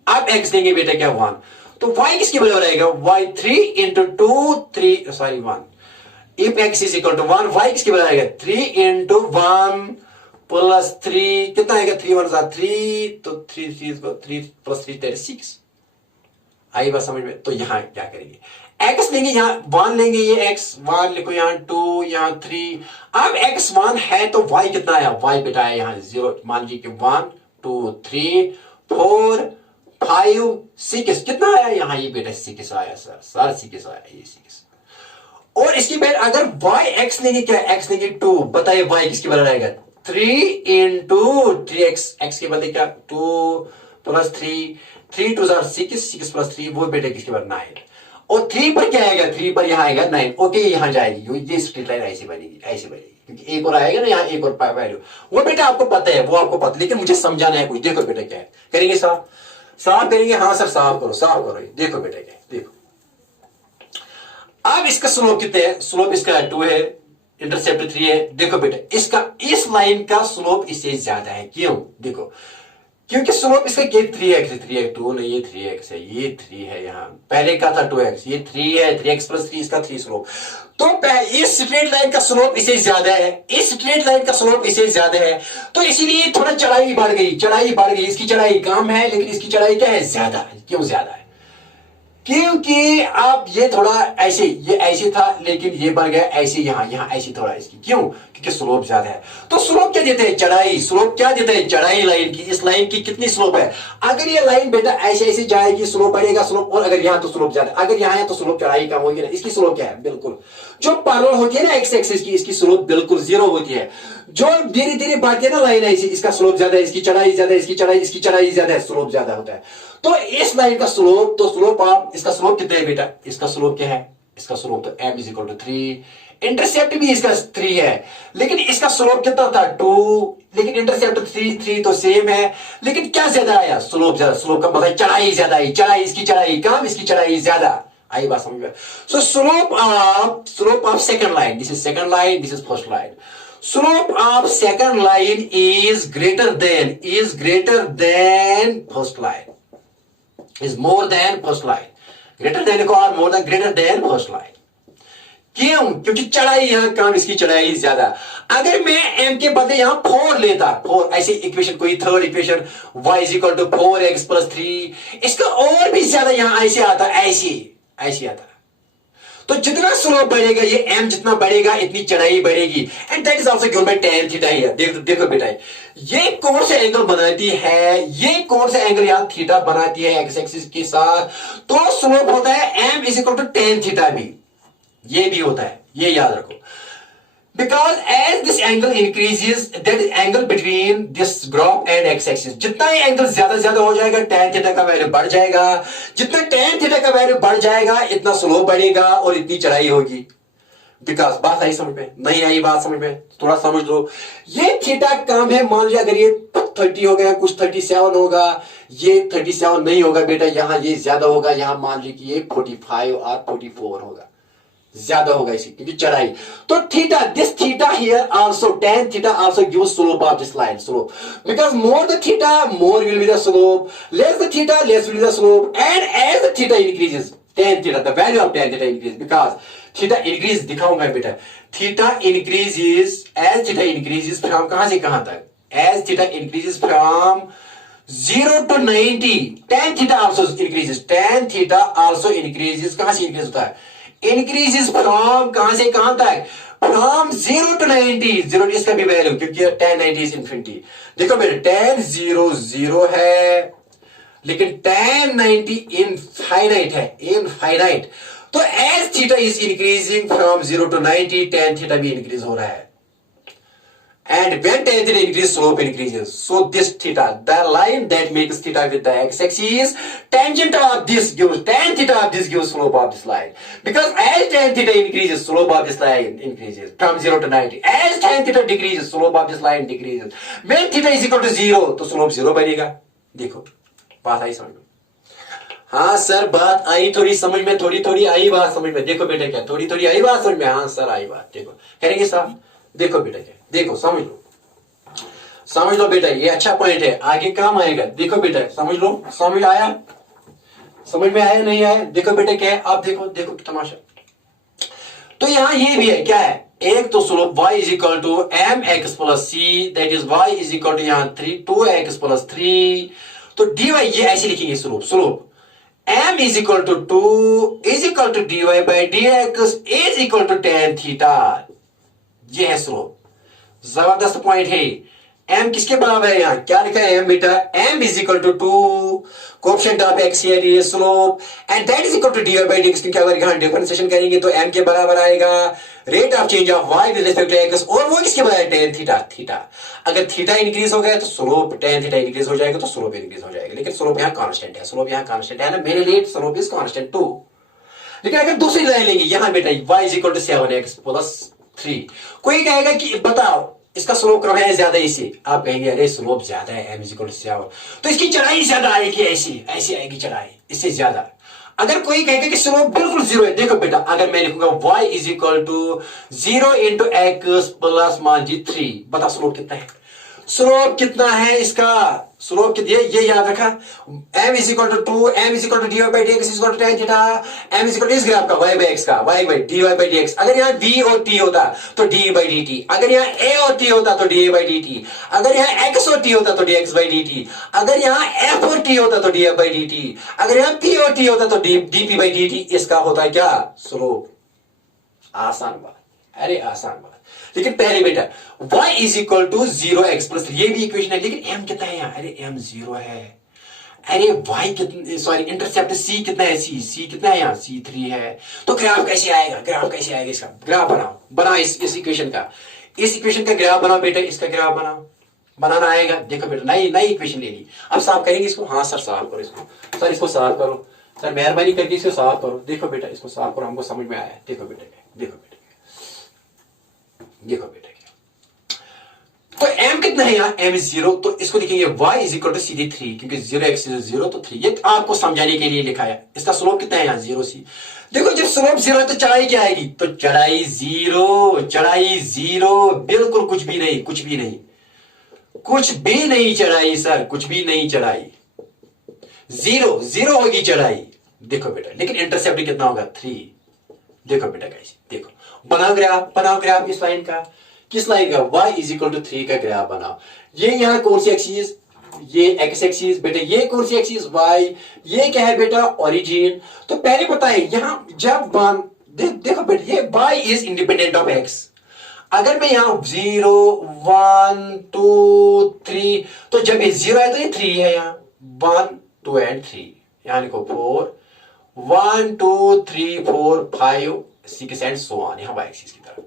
अब x देंगे बेटा क्या 1, तो y किसके बराबर आएगा, y 3 into 2 3 sorry 1, if x is equal to 1, y किसके बराबर आएगा 3 इंटू 1 प्लस 3, कितना आएगा 3 1 3, तो 3 प्लस 3 36, आई बात समझ में। तो यहां क्या करेंगे, x लेंगे, यहाँ 1 लेंगे, ये x 1 लिखो, यहाँ 2 यहाँ 3, अब x 1 है तो y कितना आया, y बेटा है यहाँ 0, मान लीजिए कि 1 2 3 4 5 6 कितना आया यहाँ, ये बेटा 6 आया सर, 6 आया, ये 6। और इसके बाद अगर y x लेंगे, क्या x लेंगे 2, बताइए y किसके बराबर आएगा, 3 into 3x, x के बदले क्या 2 plus 3 2 6 plus 3, वो बेटा किसके बराबर 9। और 3 पर क्या आएगा, 3 पर यहाँ आएगा 9। ओके, यहाँ जाएगी, ये स्ट्रेट लाइन ऐसे बनेगी, ऐसे बनेगी, क्योंकि एक और आएगा ना यहाँ, एक और वैल्यू, वो बेटा आपको पता है, वो आपको पता, लेकिन मुझे समझाना है कुछ। देखो बेटा क्या है, करेंगे साफ करेंगे, हाँ सर साफ करो। देखो बेटा क्या है, देखो अब इसका स्लोप कितने है, स्लोप इसका 2 है, इंटरसेप्ट 3 है। देखो बेटा इसका, इस लाइन का स्लोप इससे ज्यादा है, क्यों, देखो क्योंकि स्लोप इसका 3x है, 3x 2 नहीं, ये 3x है, ये 3 है, यहाँ पहले का था 2x, ये 3 है, 3x plus 3 इसका 3 स्लोप। तो इस स्ट्रेट लाइन का स्लोप इससे ज्यादा है, इस स्ट्रेट लाइन का स्लोप इससे ज्यादा है, तो इसीलिए थोड़ा चढ़ाई बढ़ गई, इसकी चढ़ाई कम है लेकिन इसकी चढ़ाई क्या है, ज्यादा है। क्यों ज्यादा है, क्योंकि आप ये थोड़ा ऐसे, ये ऐसे था लेकिन ये बन गया ऐसे, यहाँ ऐसे थोड़ा इसकी, क्यों, क्योंकि स्लोप ज्यादा है। तो स्लोप क्या देते हैं, चढ़ाई, स्लोप क्या देते हैं, चढ़ाई लाइन की। इस लाइन की कितनी स्लोप है, अगर ये लाइन बेटा ऐसे जाएगी स्लोप बढ़ेगा, स्लोप, और अगर यहाँ तो स्लोप ज्यादा, अगर यहाँ है तो स्लोप चढ़ाई कम होगी ना। इसकी स्लोप क्या है, बिल्कुल जो पैरेलल होती है ना एक्स एक्सिस की, इसकी स्लोप बिल्कुल 0 होती है। जो धीरे धीरे बढ़ती है ना लाइन ऐसी, इसका स्लोप ज्यादा है, इसकी चढ़ाई ज्यादा है, इसकी चढ़ाई ज्यादा है, स्लोप ज्यादा होता है। तो इस लाइन का स्लोप, तो स्लोप आप, इसका स्लोप कितना है बेटा, इसका स्लोप क्या है, इसका स्लोप तो m = 3, इंटरसेप्ट भी इसका 3 है, लेकिन इसका स्लोप कितना था 2, लेकिन इंटरसेप्ट 3 तो सेम है, लेकिन क्या ज्यादा आया, स्लोप ज्यादा। स्लोप का मतलब चढ़ाई ज्यादा आई, इसकी चढ़ाई कम, इसकी चढ़ाई ज्यादा आई, बात समझ में। सो slope of second line, this is second line, this is first line. Slope of second line is greater than first line, is more than first line, greater than or more than greater than first line। क्यों, क्योंकि चढ़ाई यहां कम, इसकी चढ़ाई ज्यादा। अगर मैं m के बदले यहां 4 लेता, 4 ऐसी इक्वेशन, कोई थर्ड इक्वेशन, y = 4x + 3, इसका और भी ज्यादा यहां ऐसे आता, ऐसे आता। तो जितना स्लोप बढ़ेगा, ये m जितना बढ़ेगा इतनी चढ़ाई बढ़ेगी, and that is also given by tan theta here. देखो बेटा, ये कौन सा एंगल बनाती है, ये कौन सा एंगल यहां थीटा बनाती है एक्स एक्सिस के साथ, तो स्लोप होता है m = tan थीटा भी, ये भी होता है, ये याद रखो। Because as this angle increases, that angle between this graph and x-axis, जितना ये एंगल ज्यादा हो जाएगा, tan थीटा का वैल्यू बढ़ जाएगा। जितना tan थीटा का वैल्यू बढ़ जाएगा, इतना स्लोप बढ़ेगा और इतनी चढ़ाई होगी। बिकॉज बात आई समझ में, नहीं आई बात समझ में, थोड़ा समझ लो। ये थीटा कम है, मान लिया अगर ये 30 हो गया, कुछ 37 होगा, ये 37 नहीं होगा बेटा, यहां ये ज्यादा होगा, यहां मान ली कि ये 45 और 44 होगा, ज्यादा होगा इसी, क्योंकि चढ़ाई। तो theta, this theta here also, tan theta also gives slope of this line, slope, because more the theta more will be the slope, less the theta less will be the slope, and as the theta increases, tan theta, the value of tan theta increase, because theta increase, दिखाऊंगा बेटा, theta increases, as theta increases from कहां से कहां तक, as theta increases from 0 to 90, tan theta also increases, tan theta also increases, कहां से increase होता है, इंक्रीजेस फ्रॉम कहां से कहां तक, फ्रॉम 0 to 90, 0 इसका भी वैल्यू, क्योंकि tan 90 इज इंफिनिटी। देखो मेरे tan 0 है, लेकिन tan 90 इनफाइनाइट है, इनफाइनाइट। तो as theta is increasing from 0 to 90, tan theta भी इंक्रीज हो रहा है, and when tan theta increases, slope increases. So this theta, the line that makes theta with the x-axis, tangent of this gives, tan theta of this gives slope of this line. Because as tan theta increases, slope of this line increases from 0 to 90. As tan theta decreases, slope of this line decreases. When theta is equal to 0, तो slope 0 बनेगा। देखो बात आई समझ में, हाँ sir बात आई थोड़ी समझ में, थोड़ी आई बात समझ में। देखो बेटा क्या, थोड़ी आई बात समझ में, हाँ सर आई बात। देखो करेंगे साहब, देखो बेटा क्या, देखो समझ लो बेटा, ये अच्छा पॉइंट है, आगे काम आएगा। देखो बेटा समझ लो, समझ आया, समझ में आया नहीं आया, देखो बेटा क्या है, आप देखो तमाशा। तो यहां ये भी है, क्या है, एक तो slope y = mx + c, that is y = यहां 2x + 3, तो dy ये ऐसे लिखेंगे, slope m = 2 dy/dx = tan theta, ये है स्लोप। जबरदस्त पॉइंट है, m किसके बराबर है, यहाँ क्या लिखा है m बेटा, m is equal to 2 coefficient of x ये slope and that is equal to dy by dx, क्योंकि अगर यहाँ डिफरेंशिएशन करेंगे तो m के बराबर आएगा rate of change of y with respect to x, और वो किसके बराबर है, tan थीटा। थीटा अगर थीटा इंक्रीज हो गया तो स्लोप tan थीटा इंक्रीज हो जाएगा, तो स्लोप इंक्रीज हो जाएगा, लेकिन स्लोप यहाँ कांस्टेंट है, स्लोप यहाँ कांस्टेंट है ना मेरे लिए, स्लोप इज कांस्टेंट टू। लेकिन अगर दूसरी लाइन लेंगे यहाँ बेटा y is equal to 7x plus 3, कोई कहेगा कि बताओ इसका स्लोप कम है ज्यादा इसी, आप कहेंगे अरे स्लोप ज्यादा है m इज इक्वल टू 7, तो इसकी चढ़ाई ज्यादा आएगी, ऐसी ऐसी आएगी चढ़ाई इससे ज्यादा। अगर कोई कहेगा कि स्लोप बिल्कुल जीरो है, देखो बेटा अगर मैं लिखूंगा y is equal to 0 into x plus मान जी 3, बता स्लोप कितना है, स्लोप कितना है इसका, स्लोप कितना, ये याद रखा, m is equal to 2, m is equal to dy by dx is equal to tan theta, m is equal to इस ग्राफ का y बाई x का y by dy by dx, अगर यहाँ v और t होता तो d by dt, अगर यहाँ a और t होता तो da बाई dt, अगर यहाँ x और t होता तो dx बाई dt, अगर यहाँ f और t होता तो df बाई dt, अगर यहाँ p और t होता तो dp बाई dt, इसका होता है क्या, स्लोप। आसान बात, अरे आसान बात। लेकिन पहले बेटा y is equal to 0x plus, ये भी इक्वेशन है, लेकिन m कितना है यहाँ, अरे m 0 है, अरे y कितना, सॉरी इंटरसेप्ट c कितना है, c कितना है यहाँ, c 3 है, तो ग्राफ कैसे आएगा, ग्राफ कैसे आएगा, इसका ग्राफ बनाओ इस इक्वेशन का, इस इक्वेशन का ग्राफ बनाओ बेटा, इसका ग्राफ बनाओ, बनाना आएगा, देखो बेटा नई इक्वेशन ले ली, अब साफ करेंगे इसको, हाँ सर साफ करो इसको, सर इसको साफ करो, सर मेहरबानी करके इसको साफ करो, देखो बेटा इसको साफ करो, हमको समझ में आया, देखो बेटा देखो बेटा देखो बेटा, तो m कितना है यहाँ, m इज 0, तो इसको लिखेंगे y इज इक्वल टू सीधे 3, क्योंकि 0x इज 0 तो 3, ये आपको समझाने के लिए लिखा है। इसका स्लोप कितना है यहाँ, 0 सी, देखो जब स्लोप 0 है तो चढ़ाई क्या आएगी, तो चढ़ाई 0, चढ़ाई 0, बिल्कुल कुछ भी नहीं, कुछ भी नहीं, कुछ भी नहीं चढ़ाई सर, कुछ भी नहीं चढ़ाई, 0 होगी चढ़ाई, देखो बेटा, लेकिन इंटरसेप्ट कितना होगा 3, देखो बेटा कैसे, देखो बनाओ ग्राफ इस लाइन का, किस लाइन का, y इज इक्वल टू 3 का ग्राफ बनाओ, ये यहाँ कौन सी एक्सिस, ये x एक्सिस बेटा, ये कौन सी एक्सिस y, ये क्या है बेटा ओरिजिन, तो पहले बताए यहाँ जब देखो बेटा ये y is independent of x, अगर मैं यहाँ 0 1 2 3, तो जब ये 0 है तो ये 3 है, यहाँ 1 2 एंड 3, यहाँ लिखो 4 1 2 3 4 5 6 एंड सो ऑन, यहाँ y एक्सिस की तरफ।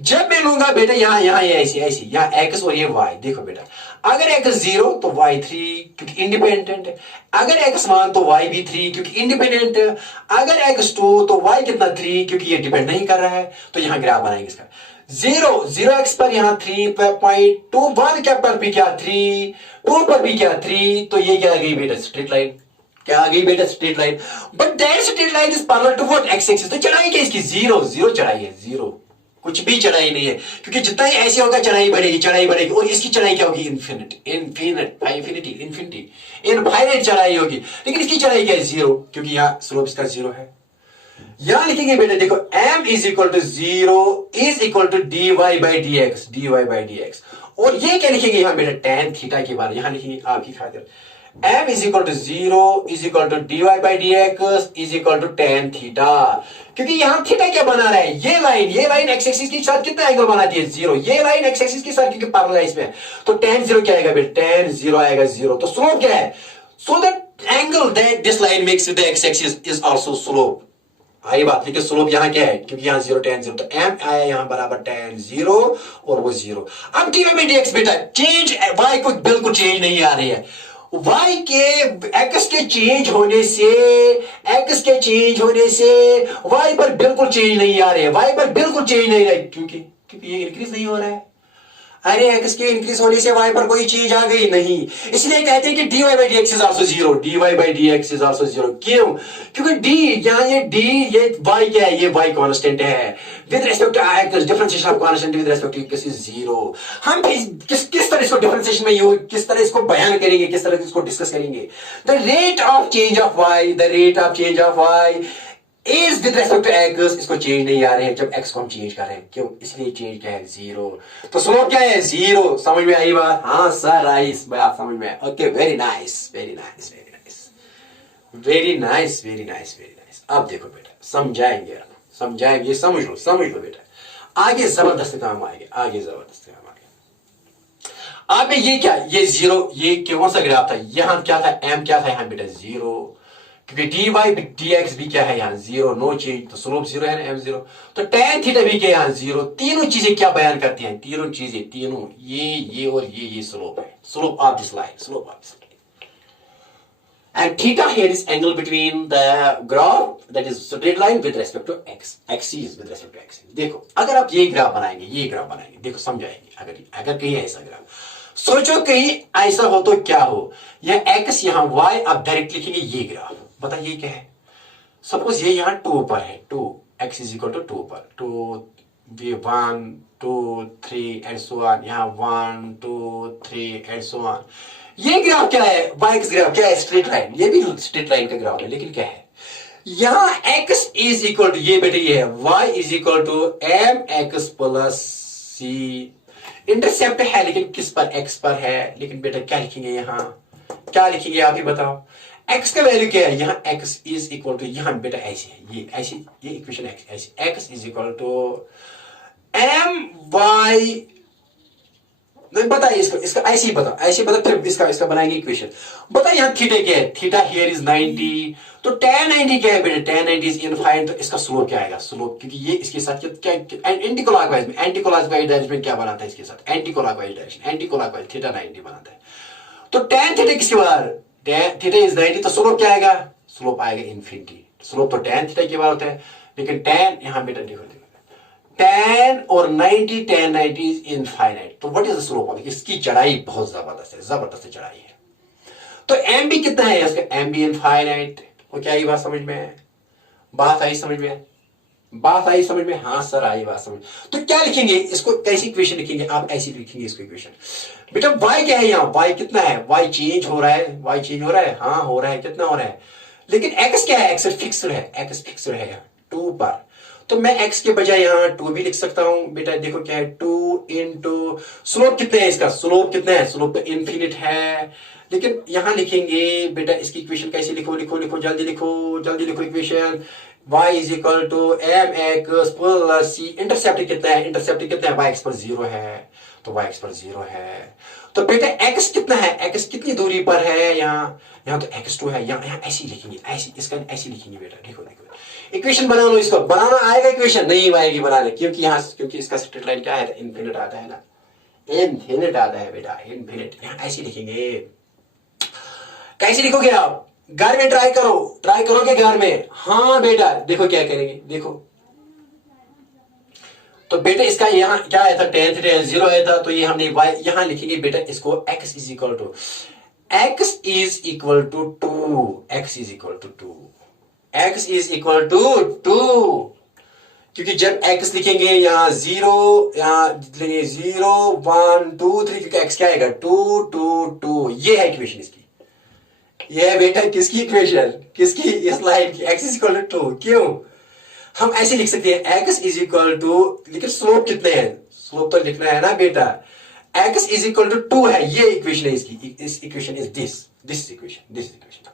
जब मैं लूंगा बेटा यहाँ ये ऐसी यहाँ x और ये y, देखो बेटा अगर x 0 तो y 3 क्योंकि इंडिपेंडेंट है, अगर x 1 तो y भी 3 क्योंकि इंडिपेंडेंट है, अगर x 2 तो y कितना 3 क्योंकि ये डिपेंड नहीं कर रहा है, तो यहाँ ग्राफ बनाएंगे इसका 0x पर यहाँ 3.2 1 क्या पर भी क्या 3 2 पर भी क्या 3, तो ये क्या आ गई बेटा स्ट्रेट लाइन, क्या आ गई बेटा straight line, but that straight line is parallel to what x axis, तो चढ़ाई क्या इसकी 0 चढ़ाई है, 0 कुछ भी चढ़ाई नहीं है, क्योंकि जितना ही ऐसे होगा चढ़ाई बढ़ेगी, और इसकी चढ़ाई क्या होगी, इनफाइनाइट चढ़ाई होगी, लेकिन इसकी चढ़ाई क्या है 0, क्योंकि यहाँ स्लोप इसका 0 है। यहां लिखेंगे बेटा देखो m is equal to 0 is equal to dy by dx, और ये क्या लिखेंगे यहाँ बेटा tan थीटा के बारे में, यहां लिखेंगे आपकी खातिर m is equal to 0 is equal to dy by dx is equal to tan theta, क्योंकि यहां थीटा क्या बना रहा है, ये लाइन x एक्सिस के साथ कितना एंगल बनाती है 0, ये लाइन x एक्सिस के साथ क्योंकि पैरेलल है इसमें, तो tan 0 क्या आएगा बेटा, tan 0 आएगा 0, तो स्लोप क्या है, so that angle that this line makes with the x axis is also slope. आई बात, लेकिन स्लोप यहाँ क्या है, क्योंकि यहाँ 0 tan 0, तो m आया यहाँ बराबर tan 0 और वो 0। अब dy बाई dx बेटा चेंज y को बिल्कुल चेंज नहीं आ रही है, y के x के चेंज होने से y पर बिल्कुल चेंज नहीं आ रहे हैं, y पर बिल्कुल चेंज नहीं रहे, क्योंकि ये इंक्रीज नहीं हो रहा है, अरे x के इंक्रीज होने से y पर कोई चीज आ गई नहीं, इसलिए कहते हैं कि dy by dx is also 0, dy by dx is also 0, क्यों, क्योंकि d यहाँ ये d ये y क्या है, ये y कांस्टेंट है with respect to x, differentiation of constant with respect to x is 0। हम किस तरह इसको डिफरेंशिएशन में किस तरह इसको बयान करेंगे, किस तरह इसको डिस्कस करेंगे, the rate of change of y is with respect to x, इसको चेंज नहीं आ रहे हैं जब x को हम चेंज कर रहे हैं, क्यों, इसलिए चेंज क्या है 0, तो स्लोप क्या है 0, समझ में आई बात, हाँ सर आई बात समझ में, ओके वेरी नाइस। अब देखो बेटा समझाएंगे समझ लो बेटा, आगे जबरदस्त काम आएंगे, अब ये क्या, ये जीरो, ये कौन सा ग्राफ था, यहाँ क्या था, एम क्या था यहाँ बेटा जीरो, क्योंकि डी वाई डी एक्स भी क्या है यहाँ जीरो, नो चेंज, तो स्लोप जीरो है ना, एम जीरो। तो tan थीटा भी क्या यहाँ जीरो। तीनों चीजें क्या बयान करती हैं, तीनों चीजें, तीनों ये और ये स्लोप है, slope of this line, slope of this line. And theta here is angle between the graph, that is straight line with respect to x, axis with respect to x। देखो अगर आप ये ग्राफ बनाएंगे, ये graph बनाएंगे, देखो समझाएंगे, अगर कहीं ऐसा ग्राफ, सोचो कहीं ऐसा हो तो क्या हो, यह x यहाँ y, आप डायरेक्ट लिखेंगे ये ग्राफ, बताइए ये क्या है। सपोज ये यहाँ 2 पर है, 2 x इज इक्वल टू 2 पर, 2 ये 1 2 3 एंड सो ऑन, यहाँ 1 2 3 एंड सो ऑन। ये ग्राफ क्या है, वाई एक्स ग्राफ क्या है, स्ट्रेट लाइन, ये भी स्ट्रेट लाइन का ग्राफ है, लेकिन क्या है यहां x इज इक्वल टू, ये बेटे ये है y is equal to M x plus c. Intercept है लेकिन किस पर, x पर है, लेकिन बेटा क्या लिखेंगे यहां, क्या लिखेंगे आप ही बताओ। x का वैल्यू क्या है यहाँ, x इज इक्वल टू, यहां बेटा ऐसी है, ये ऐसी, ये इक्वेशन ऐसी, x is equal to m y, नहीं बताइए इसको, इसका ऐसे ही बताओ, ऐसे ही बताओ, फिर इसका बनाएंगे इक्वेशन। बताइए यहाँ थीटा क्या है, थीटा हियर इज 90, तो tan 90 क्या है बेटा, tan 90 इज इनफाइनाइट, तो इसका स्लोप क्या आएगा, स्लोप, क्योंकि ये इसके साथ क्या एंटी क्लॉकवाइज में, एंटी क्लॉकवाइज डायरेक्शन में क्या बनाता है इसके साथ, anti clockwise direction, anti clockwise theta 90 बनाता है। तो tan थीटा किसके बाहर, थीटा इज 90, तो स्लोप क्या आएगा, स्लोप आएगा इन्फिनिटी। स्लोप तो tan थीटा के बाहर होता है, लेकिन tan यहाँ बेटा देखो tan और 90, tan 90 इज इनफाइनाइट, तो what is the slope of, इसकी चढ़ाई बहुत जबरदस्त है, जबरदस्त चढ़ाई है। तो एम भी कितना है इसका, एम भी इनफाइनाइट। वो क्या ये बात समझ में है, बात आई समझ में, बात आई समझ में, हाँ सर आई बात समझ। तो क्या लिखेंगे इसको, कैसी इक्वेशन लिखेंगे आप, ऐसी लिखेंगे इसको इक्वेशन। बेटा y क्या है यहाँ, y कितना है, y चेंज हो रहा है, y चेंज हो रहा है, हाँ हो रहा है, कितना हो रहा है, लेकिन x क्या है, x फिक्स्ड है, x फिक्स्ड है यहाँ 2 पर, तो मैं x के बजाय यहाँ 2 भी लिख सकता हूं। बेटा देखो क्या है, 2 इंटू स्लोप कितने है इसका, स्लोप कितना है, स्लोप तो इनफिनिट है, लेकिन यहां लिखेंगे बेटा इसकी इक्वेशन कैसे लिखो, लिखो लिखो जल्दी लिखो, जल्दी लिखो equation. y is equal to M x plus c, intercept कितना है, इंटरसेप्ट कितना है, y एक्स पर 0 है, तो y एक्स पर 0 है। तो बेटा x कितना है, x कितनी दूरी पर है, यहाँ तो x2 है, यहाँ ऐसी लिखेंगे, ऐसी, इसका ऐसी लिखेंगे बेटा, देखो देखो इक्वेशन बना लो, इसको बनाना आएगा, इक्वेशन नहीं आएगी बनाने, क्योंकि इसका स्ट्रेट लाइन क्या है, इनफिनिट आता है ना, इनफिनिट आता है बेटा, इनफिनिट। यहाँ ऐसे लिखेंगे, कैसे लिखोगे आप, घर में ट्राई करो, ट्राई करोगे घर में, हाँ बेटा देखो क्या करेंगे, देखो तो बेटा इसका यहाँ क्या आया था, tan थीटा 0 आया था, तो ये हमने y यहाँ लिखेंगे बेटा इसको, x is equal to, x is equal to 2, x is equal to 2, x is equal to 2, क्योंकि जब x लिखेंगे यहाँ 0, यहाँ लिखेंगे 0 1 2 3, क्योंकि x क्या आएगा 2 2 2, ये है इक्वेशन इसकी, ये है बेटा किसकी इक्वेशन, किसकी, इस लाइन की, x इज इक्वल टू 2। क्यों हम ऐसे लिख सकते हैं, x इज इक्वल टू, लेकिन स्लोप कितने हैं, स्लोप तो लिखना है ना बेटा, x इज इक्वल टू 2 है, ये इक्वेशन है इसकी, इस इक्वेशन इज दिस इक्वेशन।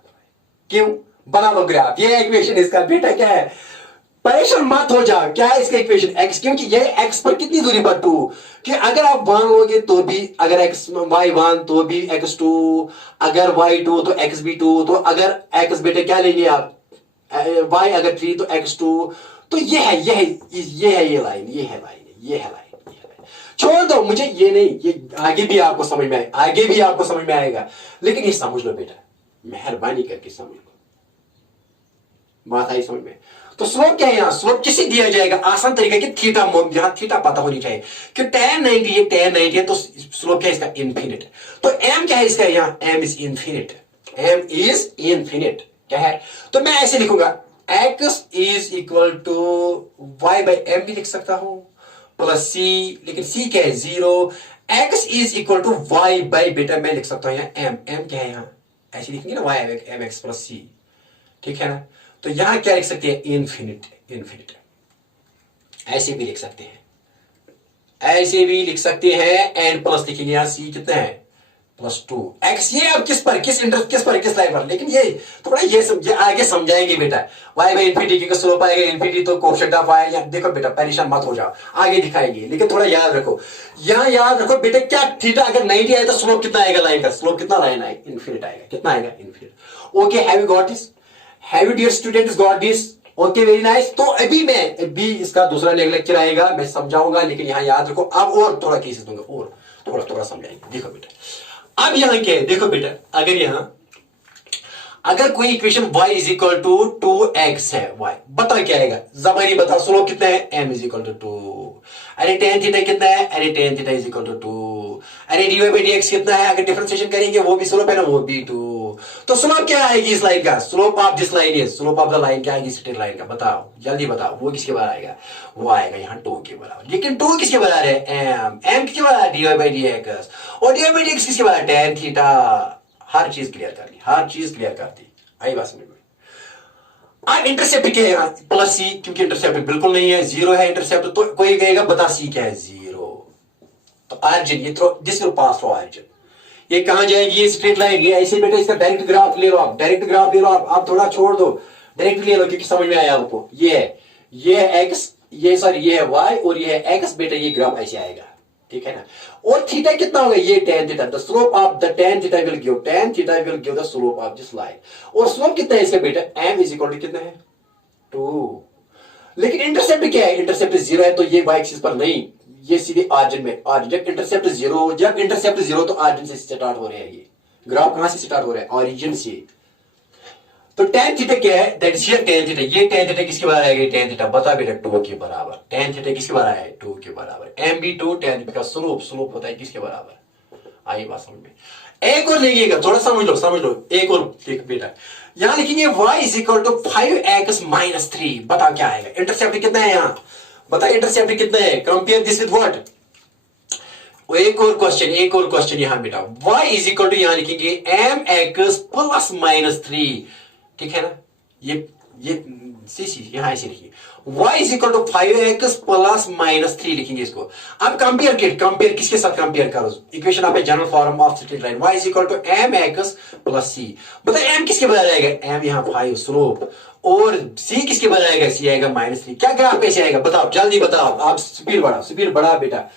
क्यों, बना लो ग्राफ, ये इक्वेशन इसका बेटा क्या है, परेशान मत हो जाओ, क्या है इसका इक्वेशन x, क्योंकि ये x पर कितनी दूरी पर 2, कि अगर आप 1 लोगे तो भी, अगर y1 तो भी x2, अगर y2 तो x भी 2, तो अगर x बेटे क्या लेंगे आप, y अगर 3 तो x2, तो ये है ये लाइन, छोड़ दो मुझे, ये नहीं, ये आगे भी आपको समझ में आएगा, आगे भी आपको समझ में आएगा, लेकिन ये समझ लो बेटा, मेहरबानी करके समझ लो, बात आई समझ में। तो स्लोप क्या है यहाँ, स्लोप किसे दिया जाएगा, आसान तरीका कि थीटा, यहां थीटा पता होनी चाहिए कि tan 90 है, तो स्लोप क्या है इसका, इनफिनिट। तो m क्या है इसका, यहाँ m is infinite, m is infinite क्या है, तो मैं ऐसे लिखूंगा x is equal to y by m भी लिख सकता हूं, प्लस c, लेकिन c क्या है 0, x is equal to y by बेटा मैं लिख सकता हूं यहाँ m क्या है, यहाँ ऐसे लिखेंगे ना, y m x plus c, ठीक है ना। तो यहां क्या लिख सकते हैं, इनफिनिट, ऐसे भी लिख सकते हैं, ऐसे भी लिख सकते हैं, एंड प्लस लिखेंगे, यहां c कितना है +2 x, ये अब किस लाइन पर, लेकिन ये थोड़ा ये आगे समझाएंगे बेटा। y बाई इन्फिनिटी का स्लोप आएगा इन्फिनिटी, तो कोफिशिएंट ऑफ y, या देखो बेटा परेशान मत हो जाओ, आगे दिखाएंगे, लेकिन थोड़ा याद रखो, यहाँ याद रखो बेटा क्या थीटा अगर 90 आए तो स्लोप कितना आएगा लाइन का, स्लोप कितना लाइन आएगा, इन्फिनिट आएगा, कितना आएगा, infinite. Okay, have you got this, have you dear students got this? Okay, very nice. तो अभी इसका दूसरा लेक्चर आएगा, मैं समझाऊंगा, लेकिन यहाँ याद रखो, अब और थोड़ा केसेस दूंगा, और थोड़ा समझाएंगे। देखो बेटा, अब यहाँ क्या है, देखो बेटा, अगर कोई equation y is equal to 2x है, y बता क्या आएगा, जबानी बता, स्लोप कितना है, m इज इक्वल टू 2। अरे tan थीटा कितना है, अरे tan theta is equal to 2। अरे dy बाई dx कितना है, अगर डिफरेंशिएशन करेंगे वो भी स्लोप है ना, वो भी 2। तो स्लोप क्या आएगी इस लाइन का, slope of this line is, slope of the line क्या आएगी, स्ट्रेट लाइन का, बताओ जल्दी बताओ, वो किसके बराबर आएगा, वो आएगा यहाँ 2 के बराबर। लेकिन 2 किसके बराबर है, m किसके बराबर है, dy बाई dx, और dy बाई dx किसके बराबर है, tan थीटा। हर चीज क्लियर कर ली, हर चीज क्लियर कर दी, आई बात समझ में। अब इंटरसेप्ट क्या है, प्लस सी, क्योंकि इंटरसेप्ट बिल्कुल नहीं है, जीरो है इंटरसेप्ट, तो कोई कहेगा बता सी क्या है, जीरो। तो ऑरिजिन, ये this will pass through origin, ये कहां जाएगी, ये स्ट्रेट लाइन, ये ऐसे बेटा इसका डायरेक्ट ग्राफ ले लो आप, डायरेक्ट ग्राफ ले लो आप थोड़ा छोड़ दो, डायरेक्ट ले लो, क्योंकि समझ में आया आपको। ये है एक्स, ये है वाई, और ये है एक्स, बेटा ये ग्राफ ऐसे आएगा, ठीक है ना। और थीटा कितना होगा, ये tan theta, the slope of the tan theta will give the slope of this line. और स्लोप कितना है इसका बेटा, m इज इक्वल टू कितना है, 2। लेकिन इंटरसेप्ट क्या है, इंटरसेप्ट 0 है, तो ये y एक्सिस पर नहीं, ये सीधे ऑरिजिन में, जब इंटरसेप्ट 0 तो ऑरिजिन से स्टार्ट हो रहे हैं, ये ग्राफ कहां से स्टार्ट हो रहा है, ऑरिजिन से। तो tan थीटा क्या है, that is here tan theta, ये tan थीटा किसके बराबर आएगा, tan थीटा बता बेटा 2 के बराबर, tan थीटा किसके बराबर है, 2 के बराबर, m भी 2, tan थीटा का स्लोप होता है किसके बराबर, आई बात समझ में। एक और लिखिएगा, थोड़ा समझ लो, एक और देख बेटा, यहां लिखेंगे y is equal to 5x minus 3, बता क्या आएगा, इंटरसेप्ट कितना है यहाँ, बता इंटरसेप्ट कितना है, कंपेयर दिस विद व्हाट। एक और क्वेश्चन यहां बेटा, y इज इक्वल टू यहां लिखेंगे mx प्लस माइनस 3, ठीक है ना, ये सी यहां ऐसे लिखिए, y is equal to 5x plus minus 3 लिखेंगे इसको। अब कंपेयर किसके साथ कंपेयर करो, equation of a general form of straight line, y is equal to mx plus c, बताइए m किसके बराबर आएगा, m यहाँ 5 स्लोप, और c किसके बराबर आएगा, c आएगा -3। क्या ग्राफ कैसे आएगा, बताओ जल्दी बताओ, आप स्पीड बढ़ा बेटा,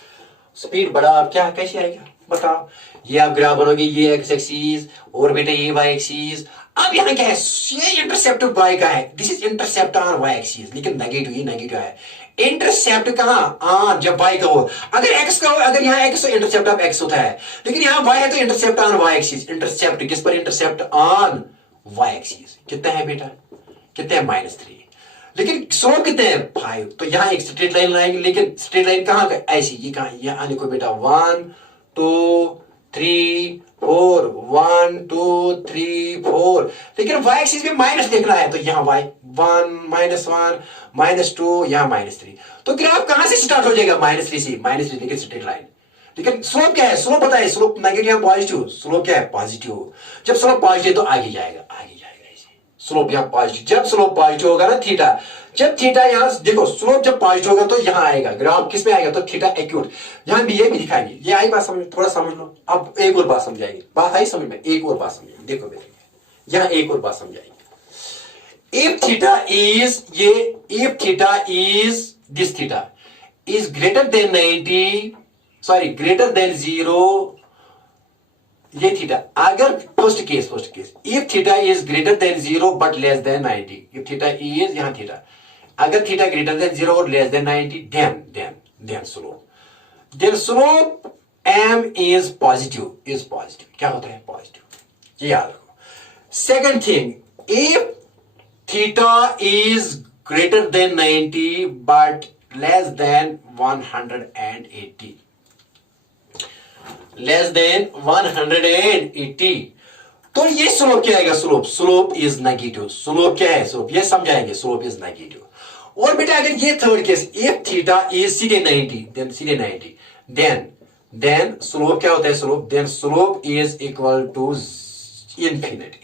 स्पीड बढ़ा, क्या कैसे आएगा बताओ। ये आप ग्राफ बनोगे, ये एक्स एक्सिस और बेटा ये वाई एक्सिस। अब यहाँ क्या है, ये इंटरसेप्ट वाई का है, this is intercept on Y axis, लेकिन नेगेटिव है। इंटरसेप्ट कहां, ऑन जब वाई का हो, अगर एक्स का हो, अगर यहाँ एक्स हो इंटरसेप्ट ऑफ एक्स होता है, लेकिन यहाँ वाई है तो intercept on Y axis. Intercept किस पर, इंटरसेप्ट ऑन वाई एक्सिस। कितना है बेटा, कितना है -3, लेकिन स्लोप कितने हैं 5। तो यहाँ एक स्ट्रेट लाइन लाएंगे, लेकिन स्ट्रेट लाइन कहां का, ऐसी, ये कहां, यहाँ लिखो बेटा 1 2 3 4, 1 2 3 4, लेकिन y एक्सिस में माइनस लिखना है, तो यहाँ y 1 -2, यहाँ -3। तो ग्राफ कहां से स्टार्ट हो जाएगा, -3 से, -3, लेकिन स्ट्रेट लाइन। लेकिन स्लोप क्या है, स्लोप पता है, स्लोप नेगेटिव पॉजिटिव, स्लोप क्या है पॉजिटिव। जब स्लोप पॉजिटिव तो आगे जाएगा स्लोप यहाँ पॉजिटिव। जब स्लोप पॉजिटिव होगा ना थीटा, जब थीटा यहाँ देखो, स्लोप जब पॉजिटिव होगा तो यहाँ आएगा, ग्राफ किस में आएगा, तो थीटा एक्यूट। यहाँ भी ये भी दिखाएंगे, ये आई बात समझ, थोड़ा समझ लो। अब एक और बात समझाएंगे, बात आई समझ में, एक और बात समझाएंगे, देखो बेटा यहाँ एक और बात समझाएंगे। If theta is this theta is greater than 90, greater than 0, ये थीटा, अगर first case if theta is greater than 0 but less than 90, if theta is, यहाँ थीटा, अगर थीटा ग्रेटर देन 0 और less than 90, then slope m is positive, क्या होता है positive, ये याद रखो। Second thing, if theta is greater than 90 but less than 180, less than 180, तो ये स्लोप क्या आएगा, स्लोप इज नेगेटिव। स्लोप क्या है, स्लोप ये समझाएंगे, स्लोप इज नेगेटिव। और बेटा अगर ये third case, if theta is सीधे 90, देन स्लोप क्या होता है, slope is equal to infinite,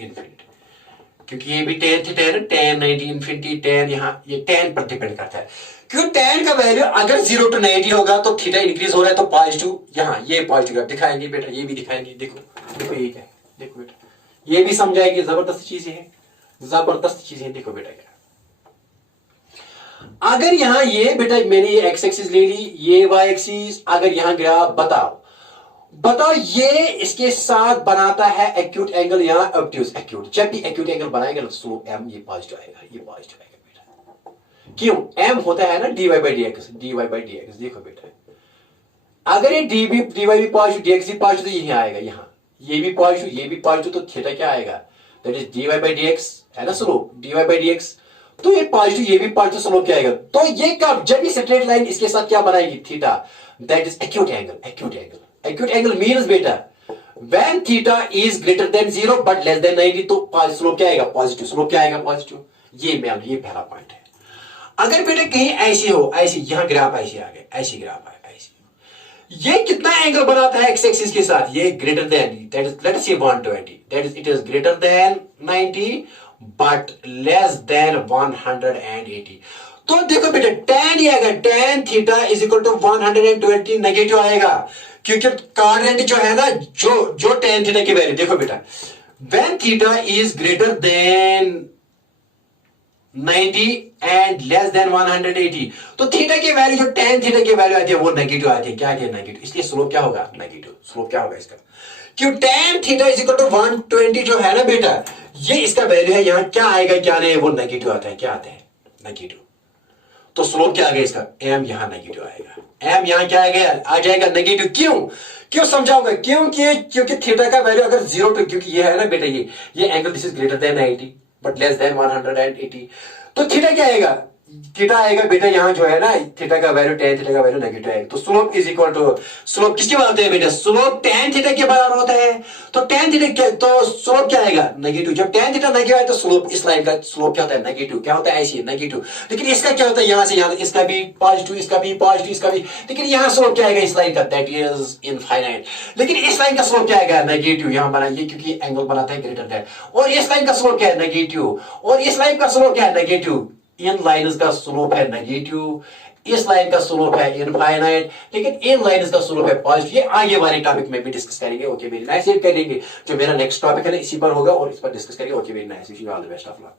क्योंकि ये भी tan थीटा है ना, tan 90 इन्फिनिटी, tan यहाँ ये tan पर डिपेंड करता है। क्यों tan का वैल्यू अगर 0 to 90 होगा तो थीटा इंक्रीज हो रहा है तो पॉजिटिव, यहाँ ये पॉजिटिव दिखाएंगे बेटा, ये भी दिखाएंगे। देखो देखो ये क्या है, देखो बेटा ये भी समझाएगी, जबरदस्त चीजें हैं, जबरदस्त चीजें। देखो बेटा क्या, अगर यहां ये बेटा मैंने ये एक्स एक्सिस ले ली, ये वाई एक्सिस, अगर यहां ग्राफ बताओ बताओ ये इसके साथ बनाता है एक्यूट एंगल, यहां ऑब्ट्यूज एक्यूट। जब भी एक्यूट एंगल बनाएगा ना स्लोप एम ये पॉजिटिव आएगा, ये पॉजिटिव आएगा बेटा। क्यों? एम होता है ना dy by D x, dy by D x. देखो बेटा अगर ये डी वाई भी पॉजिटिव डी एक्स भी पॉजिटिव तो यही आएगा, यहां ये भी पॉजिटिव ये भी पॉजिटिव, तो थीटा क्या आएगा, that is dy by D x है ना slope, dy by D x. तो ये पॉजिटिव ये भी पॉजिटिव, स्लोप क्या आएगा। तो ये कब, जब ये स्ट्रेट लाइन इसके साथ क्या बनाएगी theta, that is acute angle. Acute angle, acute angle means बेटा when theta is greater than 0 but less than 90 तो स्लोप क्या आएगा, पॉजिटिव। स्लोप क्या आएगा, पॉजिटिव। ये मैम ये पहला पॉइंट है। अगर बेटा कहीं ऐसी हो, ऐसी यहां ग्राफ ऐसी आ गए, ऐसी ग्राफ आए ऐसी, ये कितना एंगल बनाता है एक्स एक्सिस के साथ, ये greater than, that is let's say 120, that is it is greater than 90 but less than 180। तो देखो बेटा tan ये आएगा, tan theta is equal to 120 negative आएगा, क्योंकि करंट जो है ना जो tan थीटा की वैल्यू, देखो बेटा when theta is greater than 90 and less than 180 तो थीटा की वैल्यू जो tan थीटा की वैल्यू आती है वो नेगेटिव आती है। क्या आती है, नेगेटिव। इसलिए स्लोप क्या होगा, नेगेटिव। स्लोप क्या होगा इसका, क्यों tan theta is equal to 120 जो है ना बेटा, ये इसका वैल्यू है, यहां क्या आएगा क्या नहीं, वो नेगेटिव आता है। क्या आता है, नेगेटिव। तो स्लोप क्या आ गया इसका, m यहां नेगेटिव आएगा, m यहां क्या आ जाएगा नेगेटिव। क्यों समझाऊंगा, क्योंकि थीटा का वैल्यू अगर 0 टू, क्योंकि ये है ना बेटा ये angle this is greater than 90 but less than 180, तो थीटा क्या आएगा, थीटा आएगा बेटा यहां जो है ना थीटा का वैल्यू tan थीटा का वैल्यू नेगेटिव आएगा। तो slope is equal to, slope किसके बराबर होता है बेटा, स्लोप tan थीटा के बराबर होता है। तो tan थीटा तो स्लोप क्या आएगा, नेगेटिव। जब tan थीटा नेगेटिव आए तो स्लोप, इस लाइन का स्लोप क्या होता है, नेगेटिव। क्या होता है, ऐसे नेगेटिव। लेकिन इसका क्या होता है, यहां से यहां इसका भी पॉजिटिव, इसका भी पॉजिटिव, इसका भी, लेकिन यहां स्लोप क्या आएगा इस लाइन का, दैट इज इनफाइनाइट। लेकिन इस लाइन का स्लोप क्या आएगा, नेगेटिव। यहां बनाइए क्योंकि एंगल बनाता है ग्रेटर देन, और इस लाइन का स्लोप क्या है, नेगेटिव, और इस लाइन का स्लोप क्या है, नेगेटिव। इन लाइन्स का स्लोप है नेगेटिव, इस लाइन का स्लोप है इनफाइनाइट, लेकिन इन लाइन्स का स्लोप है पॉजिटिव। ये आगे वाले टॉपिक में भी डिस्कस करेंगे। ओके वेरी नाइस, ये करेंगे जो मेरा नेक्स्ट टॉपिक है ना इसी पर होगा और इस पर डिस्कस करेंगे। Okay very nice, wish you all the best of luck.